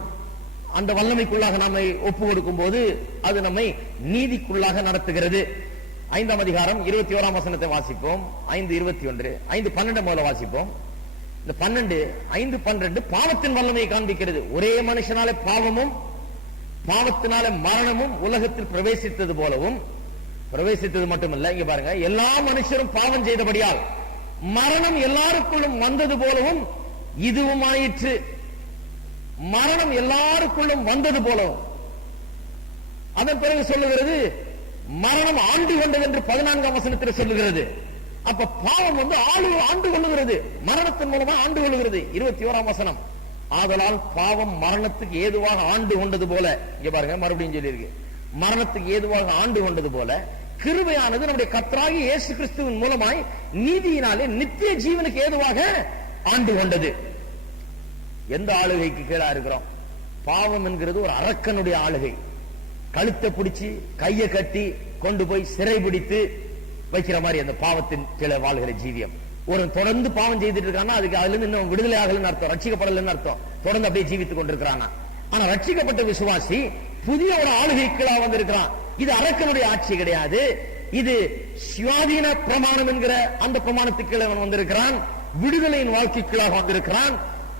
அந்த வல்லமைக்குள்ளாக நம்மை ஒப்பு கொடுக்கும் போது அது நம்மை நீதிக்குள்ளாக நடத்துகிறது. 5ஆம் அதிகாரம் 21ஆம் வசனத்தை வாசிப்போம். 5:21, 5:12 முதல்ல வாசிப்போம். இந்த 12, 5:12 பாவத்தின் வல்லமையை காண்பிக்கிறது. ஒரே மனுஷனாலே பாவமும் பாவத்தினாலே மரணமும் உலகத்தில் பிரவேசித்தது போலவும், பிரவேசித்தது மட்டுமல்ல, இங்க பாருங்க, எல்லா மனுஷரும் பாவம் செய்தபடியால் மரணம் எல்லாருக்குள்ளும் வந்தது போலவும் இதுவும் ஆயிற்று. மரணம் எல்லாருக்குள்ளும் வந்தது போலவும். அதன் பிறகு சொல்லுகிறது மரணம் ஆண்டு கொண்டது என்று 14ஆம் வசனத்தில் சொல்லுகிறது. அப்ப பாவம் ஆண்டு கொள்ளுகிறது, மரணத்தின் மூலமா ஆண்டு கொள்ளுகிறது. 21ஆம் வசனம், ஆதலால் பாவம் மரணத்துக்கு ஏதுவாக ஆண்டு கொண்டது போல, இங்க பாருங்க மறுபடியும் சொல்லியிருக்கு, மரணத்துக்கு ஏதுவாக ஆண்டு கொண்டது போல கிருபையானது நம்முடைய கர்த்தராகிய இயேசு கிறிஸ்துவின் மூலமாய் நீதியினாலே நித்திய ஜீவனுக்கு ஏதுவாக ஆண்டு கொண்டது. எந்த ஆளுகைக்கு கீழா இருக்கிறோம்? பாவம் என்கிறது ஒரு அரக்கனுடைய ஆளுகை. கழுத்தை பிடிச்சி கையை கட்டி கொண்டு போய் சிறை பிடித்து வைக்கிற மாதிரி அந்த பாவத்தின் கீழே வாழ்கிற ஜீவியம். ஒரு தொடர்ந்து பாவம் செய்துட்டு இருக்கான்னா அதுக்கு அதுல இருந்து இன்னும் விடுதலை ஆகலன்னு அர்த்தம், ரட்சிக்கப்படலன்னு அர்த்தம். தொடர்ந்து அப்படியே ஜீவித்துக் கொண்டிருக்கிறானா. ஆனா ரட்சிக்கப்பட்ட விசுவாசி புதிய ஒரு ஆளுகை கீழா வந்திருக்கிறான். இது அரக்கனுடைய ஆட்சி கிடையாது, இது சுயாதீன பிரமாணம் என்கிற அந்த பிரமாணத்துக்கு கீழே அவன் வந்திருக்கிறான். விடுதலையின் வாழ்க்கை கீழாக வந்திருக்கிறான்.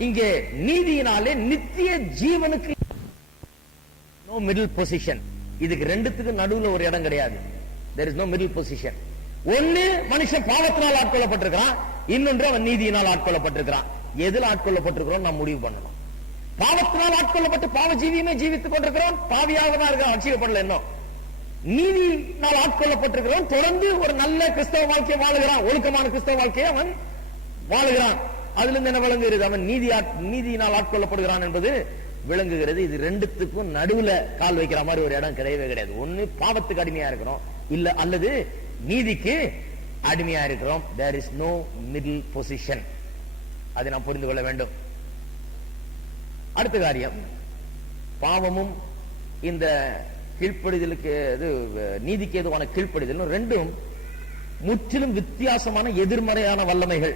இங்கே நீதியினாலே நித்திய ஜீவனுக்கு no middle position. இதுக்கு ரெண்டுத்துக்கு நடுவுல ஒரு இடம் கிடையாது. there is no middle position. ஒன்னு மனுஷன் பாவத்தினால் ஆட்கொள்ளப்பட்டிருக்கிறான், இன்னொன்று அவன் நீதியினால் ஆட்கொள்ளப்பட்டிருக்கிறான். எதில் ஆட்கொள்ளப்பட்டிருக்கிறோம் நாம் முடிவு பண்ணணும். பாவத்தினால் ஆட்கொள்ளப்பட்டு பாவ ஜீவியமே ஜீவித்துக் கொண்டிருக்கிறோம், பாவியாக தான் இருக்கிறான், ரட்சிக்கப்படல. இன்னும் நீதியினால் ஆட்கொள்ளப்பட்டிருக்கிறோம், தொடர்ந்து ஒரு நல்ல கிறிஸ்தவ வாழ்க்கையை வாழுகிறான், ஒழுக்கமான கிறிஸ்தவ வாழ்க்கையை அவன் வாழுகிறான். அதுல இருந்து என்ன விளங்குகிறது? அவன் நீதியினால் ஆட்கொள்ளப்படுகிறான் என்பது விளங்குகிறது. இது ரெண்டுத்துக்கும் நடுவுல கால் வைக்கிற மாதிரி ஒரு இடம் கிடையவே கிடையாது. ஒண்ணு பாவத்துக்கு அடிமையா இருக்கிறோம், இல்ல அல்லது நீதிக்கு அடிமையா இருக்கிறோம். there is no middle position. அதை நாம் புரிந்து கொள்ள வேண்டும். அடுத்த காரியம், பாவமும் இந்த கீழ்ப்படிதலுக்கு நீதிக்கு எதுவான கீழ்ப்படிதல் ரெண்டும் முற்றிலும் வித்தியாசமான எதிர்மறையான வல்லமைகள்.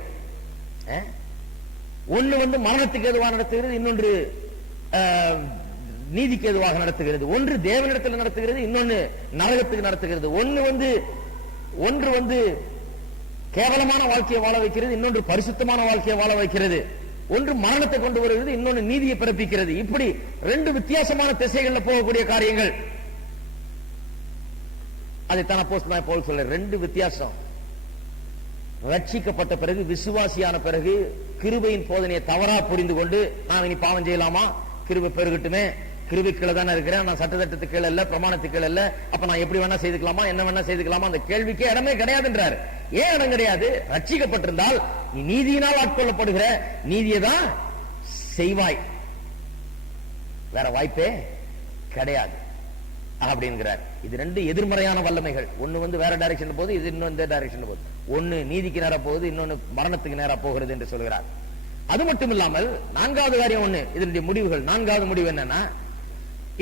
ஒன்று மரணத்துக்கு எதுவாக நடத்துகிறது, இன்னொன்று நீதிக்கு எதுவாக நடத்துகிறது. ஒன்று தேவனிடத்தில் நடத்துகிறது, இன்னொன்று நரகத்துக்கு நடத்துகிறது. ஒன்று கேவலமான வாழ்க்கையை வாழ வைக்கிறது, இன்னொன்று பரிசுத்தமான வாழ்க்கையை வாழ வைக்கிறது. ஒன்று மரணத்தை கொண்டு வருகிறது, இன்னொன்று நீதியை பிறப்பிக்கிறது. இப்படி ரெண்டு வித்தியாசமான திசைகளில் போகக்கூடிய காரியங்கள். அதைத்தான் அப்போஸ்தலனாகிய பவுல் சொல்ற, ரெண்டு வித்தியாசம். ரட்சிக்கப்பட்ட பிறகு, விசுவாசியான பிறகு கிருபையின் போதனையை தவறா புரிந்து கொண்டு, நான் இனி பாவம் செய்யலாமா, கிருபை பெருகட்டுமே, கிருபை கீழே தானே இருக்கிறேன், நான் சட்டத்திட்டத்துக்கு கீழே இல்ல, பிரமாணத்துக்கு கீழே இல்ல, அப்ப நான் எப்படி வேணா செய்துக்கலாமா, என்ன வேணா செய்துக்கலாமா, அந்த கேள்விக்கு இடமே கிடையாதுன்றார். ஏன் இடம் கிடையாது? ரட்சிக்கப்பட்டிருந்தால் நீ நீதியினால் ஆட்கொள்ளப்படுகிற நீதியை தான் செய்வாய், வேற வாய்ப்பே கிடையாது அப்படிங்கிறார். இது ரெண்டு எதிர்மறையான வல்லமைகள். ஒன்னு வேற டைரக்ஷன் போகுது, இது இன்னொரு டைரக்ஷன் போகுது. ஒன்னு நீதிக்கு நேரா போகுது, இன்னொன்னு மரணத்துக்கு நேரா போகிறது என்று சொல்கிறார். அது மட்டும் இல்லாமல் நான்காவது காரியம் ஒண்ணு, இதனுடைய முடிவுகள். நான்காவது முடிவு என்னன்னா,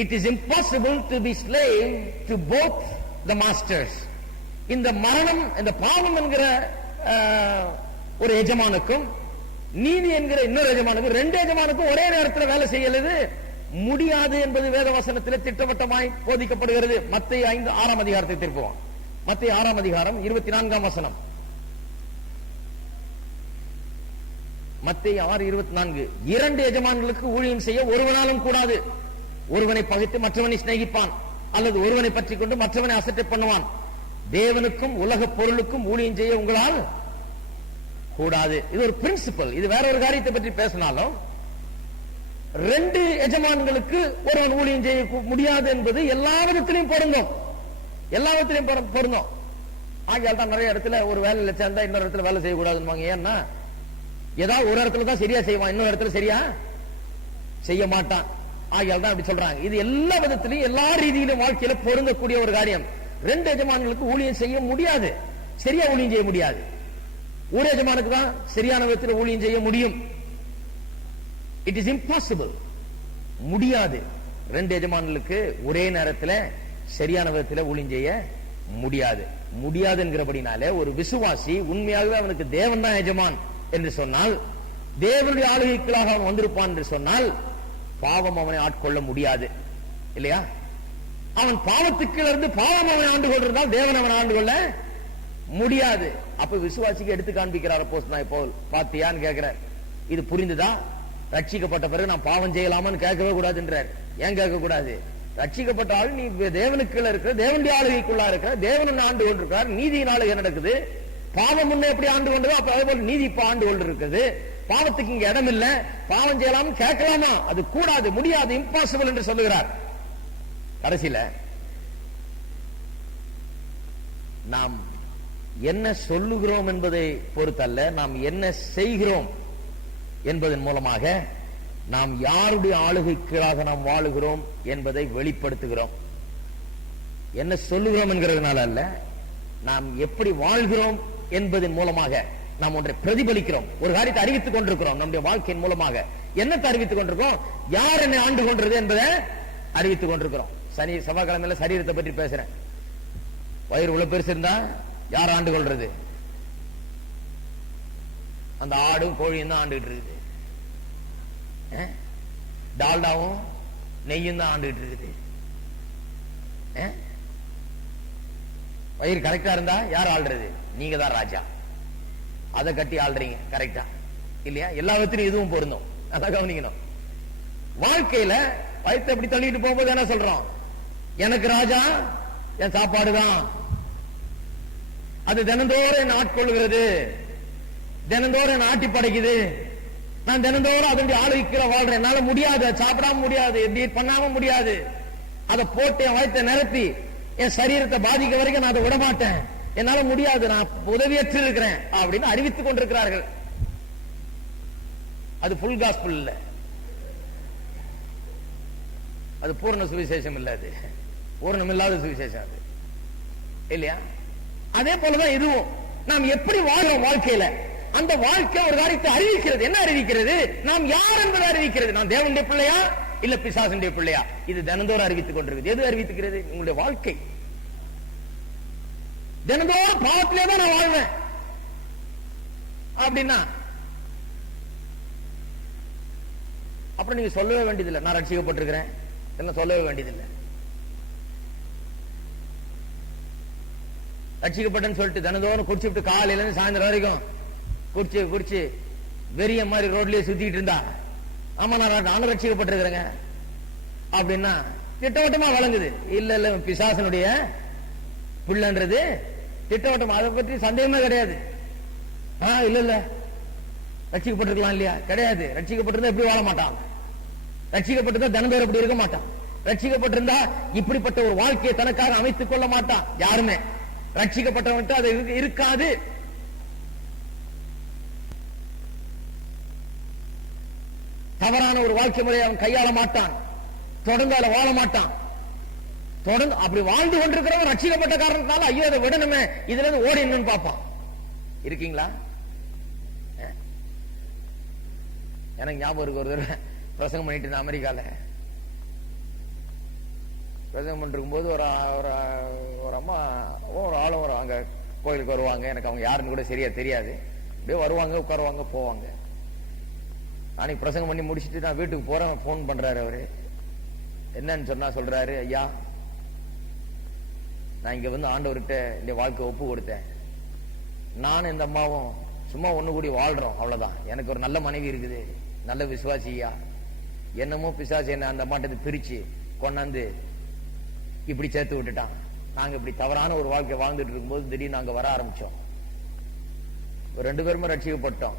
it is impossible to be slave to both the masters. இந்த மரணம், இந்த பாவம் என்கிற ஒரு எஜமானுக்கும் நீதி என்கிற இன்னொரு எஜமானுக்கும், ரெண்டு எஜமானுக்கும் ஒரே நேரத்தில் வேலை செய்யறது முடியாது என்பது வேத வசனத்தில் திட்டவட்டமாய் போதிக்கப்படுகிறது. மத்தேயு 5:6 அதிகாரத்தை திருப்புவோம். மத்தேயு 6 அதிகாரம் 24 வசனம். மத்தேயு 6:24. இரண்டு எஜமான்களுக்கு ஊழியம் செய்ய ஒருவனாலும் கூடாது. ஒருவனை பகைத்து மற்றவனை சிநேகிப்பான், அல்லது ஒருவனை பற்றி கொண்டு மற்றவனை அசட்டை பண்ணுவான். தேவனுக்கும் உலக பொருளுக்கும் ஊழியம் செய்ய உங்களால் கூடாது. இது ஒரு பிரின்சிபல். இது வேற ஒரு காரியத்தை பற்றி பேசினாலும், ரெண்டு எஜமான்களுக்கு ஒருவன் ஊழியம் செய்ய முடியாது என்பது எல்லா விதத்திலையும் பொருந்தும். எல்லா விதத்திலையும் பொருந்தும். ஆகியால் தான் நிறைய இடத்துல ஒரு வேலையில சேர்ந்தா இன்னொரு இடத்துல வேலை செய்யக்கூடாதுன்னு. ஏன்னா ஏதாவது ஒரு இடத்துல தான் சரியா செய்வான், இன்னொரு இடத்துல சரியா செய்ய மாட்டான். ஆகியால் தான் அப்படி சொல்றாங்க. இது எல்லா விதத்திலையும் எல்லா ரீதியிலும் வாழ்க்கையில பொருந்தக்கூடிய ஒரு காரியம். ரெண்டு எஜமான்களுக்கு ஊழியம் செய்ய முடியாது, சரியா ஊழியம் செய்ய முடியாது. ஒரு எஜமானுக்கு தான் சரியான விதத்தில் ஊழியம் செய்ய முடியும். இட் இஸ் இம்பாசிபிள், முடியாது. ரெண்டு எஜமான்களுக்கு ஒரே நேரத்தில் சரியான விதத்தில் ஊழியம் செய்ய முடியாது. முடியாது என்கிறபடினாலே ஒரு விசுவாசி உண்மையாகவே அவனுக்கு தேவன் தான் எஜமான் என்று சொன்னால், தேவனுடைய ஆளுகைக்குள்ளாக அவன் வந்திருப்பான் என்று சொன்னால், பாவம் அவனை ஆட்கொள்ள முடியாது. இல்லையா? அவன் பாவத்துக்கு இருந்து பாவம் அவனை ஆண்டு கொண்டிருந்தால் தேவன் அவனை ஆண்டு கொள்ள முடியாது. அப்ப விசுவாசிக்கு எடுத்து காண்பிக்கிறார் அப்போஸ்தலனாகிய பவுல். பாத்தியான்னு கேட்கிறார். இது புரிந்துதா? ரட்சிக்கப்பட்ட பிறகு நான் பாவம் செய்யலாமான்னு கேட்கவே கூடாது என்றார். ஏன் கேட்க கூடாது? ரட்சிக்கப்பட்ட ஆள், நீ தேவனுக்குள்ள இருக்கிற, தேவனுடைய ஆளுகைக்குள்ளா இருக்கிற, தேவன் ஆண்டு கொண்டிருக்கிறார், நீதியின் ஆளுகை நடக்குது. பாவம் முன்ன எப்படி ஆண்டு கொண்டதோ அப்ப அதே போல நீதி இப்ப ஆண்டு கொண்டிருக்கிறது. பாவத்துக்கு இங்க இடம் இல்ல, பாவம் செய்யலாம் கேட்கலாமா? அது கூடாது, முடியாது, இம்பாசிபிள் என்று சொல்லுகிறார். கடைசியில நாம் என்ன சொல்லுகிறோம் என்பதை பொறுத்தல்ல, நாம் என்ன செய்கிறோம் என்பதன் மூலமாக நாம் யாருடைய ஆளுகைக்காக நாம் வாழுகிறோம் என்பதை வெளிப்படுத்துகிறோம். என்ன சொல்லுகிறோம் என்கிறதுனால அல்ல, நாம் எப்படி வாழ்கிறோம் என்பதன் மூலமாக நாம் ஒன்றை பிரதிபலிக்கிறோம். ஒரு காரியத்தை அறிவித்துக் கொண்டிருக்கிறோம். நம்முடைய வாழ்க்கையின் மூலமாக என்னத்தை அறிவித்துக் கொண்டிருக்கிறோம்? யார் என்னை ஆண்டு கொண்டிருக்கிறது என்பதை அறிவித்துக் கொண்டிருக்கிறோம். செவ்வாய்க்கிழமையில சரீரத்தை பற்றி பேசுறேன். வயிறு உள்ள பெருசு இருந்தா யார் ஆண்டு கொள்றது? அந்த ஆடும் கோழியும் தான் ஆண்டுகிட்டு இருக்குது. டால்டாவும் நெய்யும் தான் ஆண்டுகிட்டு இருக்குது. வயிறு கரெக்டா இருந்தா யார் ஆள்றது? நீங்க தான் ராஜா. அதை கட்டி ஆள்றீங்க கரெக்டா இல்லையா? எல்லா விதத்திலும் இதுவும் பொருந்தும். அதான் கவனிக்கணும். வாழ்க்கையில வயிற்று அப்படி தள்ளிட்டு போகும்போது என்ன சொல்றோம்? எனக்கு ராஜா என் சாப்பாடு தான். அது தினந்தோறும் என்ன ஆட்கொள்கிறது, தினந்தோறும் என்ன ஆட்டி படைக்குது. நான் தினந்தோறும் அதனுடைய ஆளுகைக்குள்ள வாழ்றேன். என்னால முடியாது, சாப்பிடாம முடியாது, எப்படி பண்ணாம முடியாது. அதை போட்டு என் வயிற்றை நிரப்பி என் சரீரத்தை பாதிக்க வரைக்கும் நான் அதை விட மாட்டேன். என்னால முடியாது, நான் உதவியற்று இருக்கிறேன் அப்படின்னு அறிவித்துக் கொண்டிருக்கிறார்கள். அது ஃபுல் காஸ்பல் இல்ல. அது பூர்ண சுவிசேஷம் இல்ல, அது பூர்ணம் இல்லாத சுவிசேஷம் அது இல்லையா? அதே போலதான் இதுவும். நாம் எப்படி வாழ்றோம் வாழ்க்கையில, அந்த வாழ்க்கை ஒரு காரியத்தை அறிவிக்கிறது. என்ன அறிவிக்கிறது? நாம் யார் என்பதை அறிவிக்கிறது. நான் தேவனுடைய பிள்ளையா இல்ல பிசாசுடைய பிள்ளையா? இது தினந்தோறும் அறிவித்துக் கொண்டிருக்கிறது. எது அறிவித்துக்கிறது? உங்களுடைய வாழ்க்கை. தினந்தோறும் பாவத்திலே தான் நான் வாழ்வேன் அப்படின்னா அப்புறம் நீங்க சொல்லவே வேண்டியதில்லை, நான் ரட்சிக்கப்பட்டிருக்கிறேன் என்ன சொல்லவே வேண்டியதில்லை. ரட்சிக்கப்பட்டேன்னு சொல்லிட்டு தினந்தோறும் குடிச்சு விட்டு காலையில இருந்து சாயந்தரம் வரைக்கும் குடிச்சு குடிச்சு வெறிய மாதிரி ரோட்லயே சுத்திட்டு இருந்தா, ஆமா நானும் ரட்சிக்கப்பட்டிருக்கிறேங்க அப்படின்னா திட்டவட்டமா வழங்குது. இல்ல இல்ல பிசாசனுடைய பிள்ளைன்றது திட்டவட்டம், அதை பற்றி சந்தேகமே கிடையாது. இல்ல இல்ல ரட்சிக்கப்பட்டிருக்கலாம் இல்லையா? கிடையாது. ரட்சிக்கப்பட்டிருந்தா இப்படி வாழ மாட்டான். ரட்சிக்கப்பட்டிருந்தா தினந்தோறும் இப்படி இருக்க மாட்டான். ரட்சிக்கப்பட்டிருந்தா இப்படிப்பட்ட ஒரு வாழ்க்கையை தனக்காக அமைத்துக் கொள்ள மாட்டான் யாருமே. ரட்சிக்கப்பட்டவன் அது இருக்காது. தவறான ஒரு வாழ்க்கை முறையை அவன் கையாள மாட்டான், தொடர்ந்து அதை வாழ மாட்டான். தொடர்ந்து அப்படி வாழ்ந்து கொண்டிருக்கிறவன் ரட்சிக்கப்பட்ட காரணத்தால ஐயோ அதை விடணுமே, இதுல இருந்து ஓடினு பார்ப்பான். இருக்கீங்களா? எனக்கு ஞாபகம் இருக்கு, ஒரு தடவை பிரசங்கம் பண்ணிட்டு இருந்தேன் அமெரிக்கால. பிரசங்கம் பண்ணிருக்கும் போது ஒரு அம்மா ஒரு ஆளும் அங்க கோயிலுக்கு வருவாங்க. எனக்கு அவங்க யாருன்னு கூட சரியா தெரியாது. அப்படியே வருவாங்க, உட்காருவாங்க, போவாங்க. அன்னைக்கு பிரசங்கம் பண்ணி முடிச்சுட்டு நான் வீட்டுக்கு போறேன். போன் பண்றாரு அவரு. என்னன்னு சொன்னா சொல்றாரு, ஐயா நான் இங்க வந்து ஆண்டவர்கிட்ட இந்த வாழ்க்கை ஒப்பு கொடுத்தேன். நானும் இந்த அம்மாவும் சும்மா ஒண்ணு கூடி வாழ்றோம், அவ்வளவுதான். எனக்கு ஒரு நல்ல மனைவி இருக்குது, நல்ல விசுவாசியா. என்னமோ பிசாசு என்ன அந்த அம்மாட்டத்தை பிரிச்சு கொண்டாந்து இப்படி சேர்த்து விட்டுட்டான். நாங்க இப்படி தவறான ஒரு வாழ்க்கை வாழ்ந்துட்டு இருக்கும்போது திடீர்னு நாங்க வர ஆரம்பிச்சோம். 2 பேருமே ரட்சிக்கப்பட்டோம்.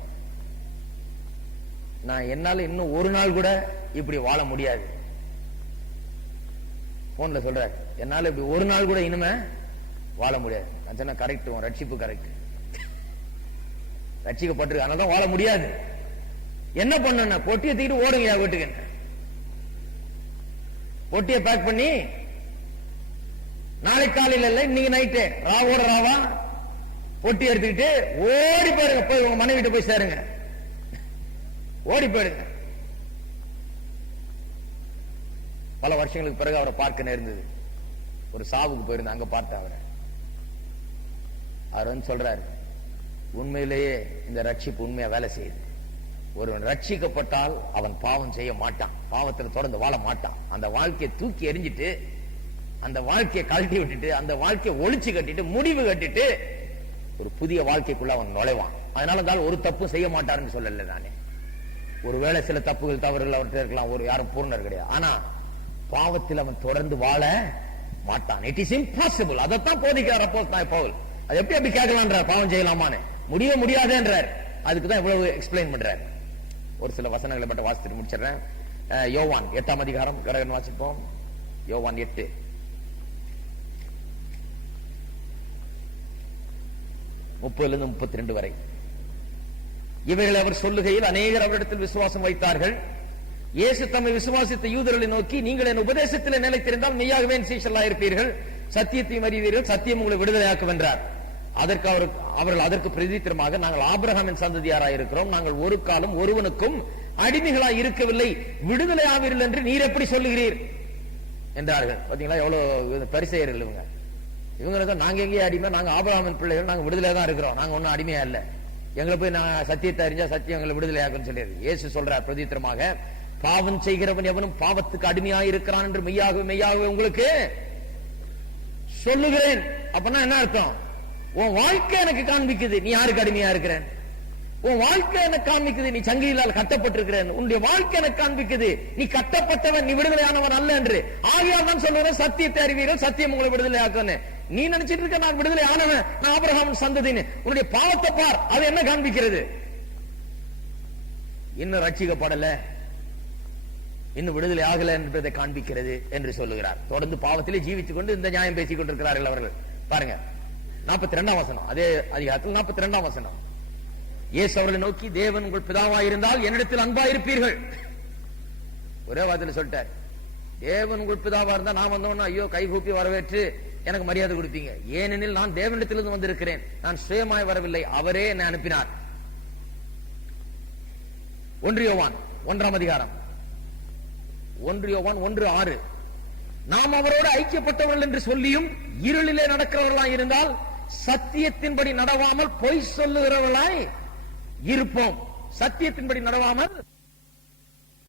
நான் என்னால இன்னும் ஒரு நாள் கூட இப்படி வாழ முடியாது. போன்ல சொல்ற, என்னால இப்படி ஒரு நாள் கூட இனிமே வாழ முடியாது. நான் சொன்ன கரெக்ட், ரட்சிப்பு கரெக்ட், ரட்சிக்கப்பட்டிருக்கு, அதனால வாழ முடியாது. என்ன பண்ண? பொட்டியை தூக்கிட்டு ஓடுங்க வீட்டுக்கு. பொட்டியை பேக் பண்ணி நாளை காலையில இல்ல இன்னைக்கு நைட்டு ராவோட ராவா பொட்டி எடுத்துக்கிட்டு ஓடி போயிருங்க, போய் உங்க மனைவிட்ட போய் சேருங்க, ஓடி போயிடுங்க. பல வருஷங்களுக்கு பிறகு அவரை பார்க்க நேர்ந்தது. ஒரு சாவுக்கு போயிருந்த, அங்க பார்த்த அவர் வந்து சொல்றாரு, உண்மையிலேயே இந்த ரட்சிப்பு உண்மையா வேலை செய்யுது. ஒருவன் ரட்சிக்கப்பட்டால் அவன் பாவம் செய்ய மாட்டான், பாவத்தில் தொடர்ந்து வாழ மாட்டான். அந்த வாழ்க்கையை தூக்கி எறிஞ்சிட்டு, அந்த வாழ்க்கையை கழட்டி விட்டுட்டு, அந்த வாழ்க்கையை ஒழிச்சு கட்டிட்டு, முடிவு கட்டிட்டு ஒரு புதிய வாழ்க்கைக்குள்ள அவன் நுழைவான். அதனால தான் ஒரு தப்பும் செய்ய மாட்டாருன்னு சொல்லல நானே. ஒருவேளை சில தப்புகள் தவறுகள் அவர்கிட்ட இருக்கலாம், ஒரு யாரும் பூர்ணர் கிடையாது. ஆனா பாவத்தில் அவன் தொடர்ந்து வாழ மாட்டான். It is impossible. அதைத்தான் போதிக்கிறார் அப்போஸ்தலன் பவுல். அது எப்படி அப்படி கேட்கலான்றார், பாவம் செய்யலாமான்னு? முடியாதுன்றார். அதுக்குதான் இவ்வளவு எக்ஸ்பிளைன் பண்றார். ஒரு சில வசனங்களை மட்டும் வாசித்து முடிச்சிடுறேன். யோவான் 8ஆம் அதிகாரம் கடகன் வாசிப்போம். யோவான் 8 30 32 வரை. இவைகளை அவர் சொல்லுகையில் அநேகர் அவரிடத்தில் விசுவாசம் வைத்தார்கள். இயேசு தம்மை விசுவாசித்த யூதர்களை நோக்கி, நீங்கள் என் உபதேசத்தில் நிலைத்திருந்தால் மெய்யாகவே என் சீஷர்களாக இருப்பீர்கள், சத்தியத்தையும் அறிவீர்கள், சத்தியம் உங்களை விடுதலையாக்கும் என்றார். அவர்கள் அதற்கு பிரதித்திரமாக, நாங்கள் ஆபிரகாமின் சந்ததியாராக இருக்கிறோம், நாங்கள் ஒரு காலம் ஒருவனுக்கும் அடிமைகளாய் இருக்கவில்லை, விடுதலை ஆவீர்கள் என்று நீர் எப்படி சொல்லுகிறீர் என்றார்கள். பாத்தீங்களா எவ்வளவு பரிசெயர்கள் இவங்க. இவங்க நாங்க எங்கே அடிமை, நாங்க ஆபிரகாமின் பிள்ளைகள், நாங்க விடுதலை தான் இருக்கிறோம், நாங்க ஒன்னும் அடிமையா இல்ல, எங்களை போய் நான் சத்தியத்தை அறிஞ்சா சத்தியம் எங்களை விடுதலையாக்குன்னு சொல்லிடுது. இயேசு சொல்றார் பிரதித்திரமாக, பாவம் செய்கிறவன் எவனும் பாவத்துக்கு அடிமையாக இருக்கிறான் என்று மெய்யாகவே உங்களுக்கு சொல்லுகிறேன். அப்படின்னா என்ன அர்த்தம்? உன் வாழ்க்கை எனக்கு காண்பிக்குது நீ யாருக்கு அடிமையா இருக்கிறேன். உன் வாழ்க்கை எனக்கு காண்பிக்குது நீ சங்கிலால் கட்டப்பட்டிருக்கிறேன். உன்னுடைய வாழ்க்கை எனக்கு காண்பிக்குது நீ கட்டப்பட்டவன், நீ விடுதலையானவன் அல்ல என்று. ஆகையால் தான் சொல்றேன், சத்தியத்தை அறிவீர்கள், சத்தியம் உங்களை விடுதலை ஆக்குன்னு. நீ நினைச்சிட்டு இருக்க நான் விடுதலை ஆனவன், நான் ஆபிரகாமின் சந்ததின்னு. உன்னுடைய பாவத்தை பார், அது என்ன காண்பிக்கிறது? இன்னும் ரட்சிக்கப்படல, இன்னும் விடுதலை ஆகல என்பதை காண்பிக்கிறது என்று சொல்லுகிறார். தொடர்ந்து பாவத்திலே ஜீவித்துக் கொண்டு இந்த நியாயம் பேசிக் கொண்டிருக்கிறார்கள் அவர்கள். பாருங்க 42ஆம் வசனம், அதே அதிகாரத்தில் 42ஆம் வசனம். இயேசு அவர்களை நோக்கி, தேவன் உங்கள் பிதாவாயிருந்தால் என்னிடத்தில் அன்பா இருப்பீர்கள். ஒரே வார்த்தையில் சொல்லிட்டார், தேவன் உங்கள் பிதாவா இருந்தா நான் வந்தோன்னா ஐயோ கைகூப்பி வரவேற்று எனக்கு மரியாதை கொடுப்பீங்க. ஏனெனில் நான் தேவனிடத்திலிருந்து வந்திருக்கிறேன், நான் சுயமாய் வரவில்லை, அவரே என்னை அனுப்பினார். 1 யோவான் 1ஆம் அதிகாரம் 1 யோவான் 1:6. நாம் அவரோடு ஐக்கியப்பட்டவர்கள் என்று சொல்லியும் இருளிலே நடக்கிறவர்களாய் இருந்தால் சத்தியத்தின்படி நடவாமல் பொய் சொல்லுகிறவர்களாய் இருப்போம். சத்தியத்தின்படி நடவாமல்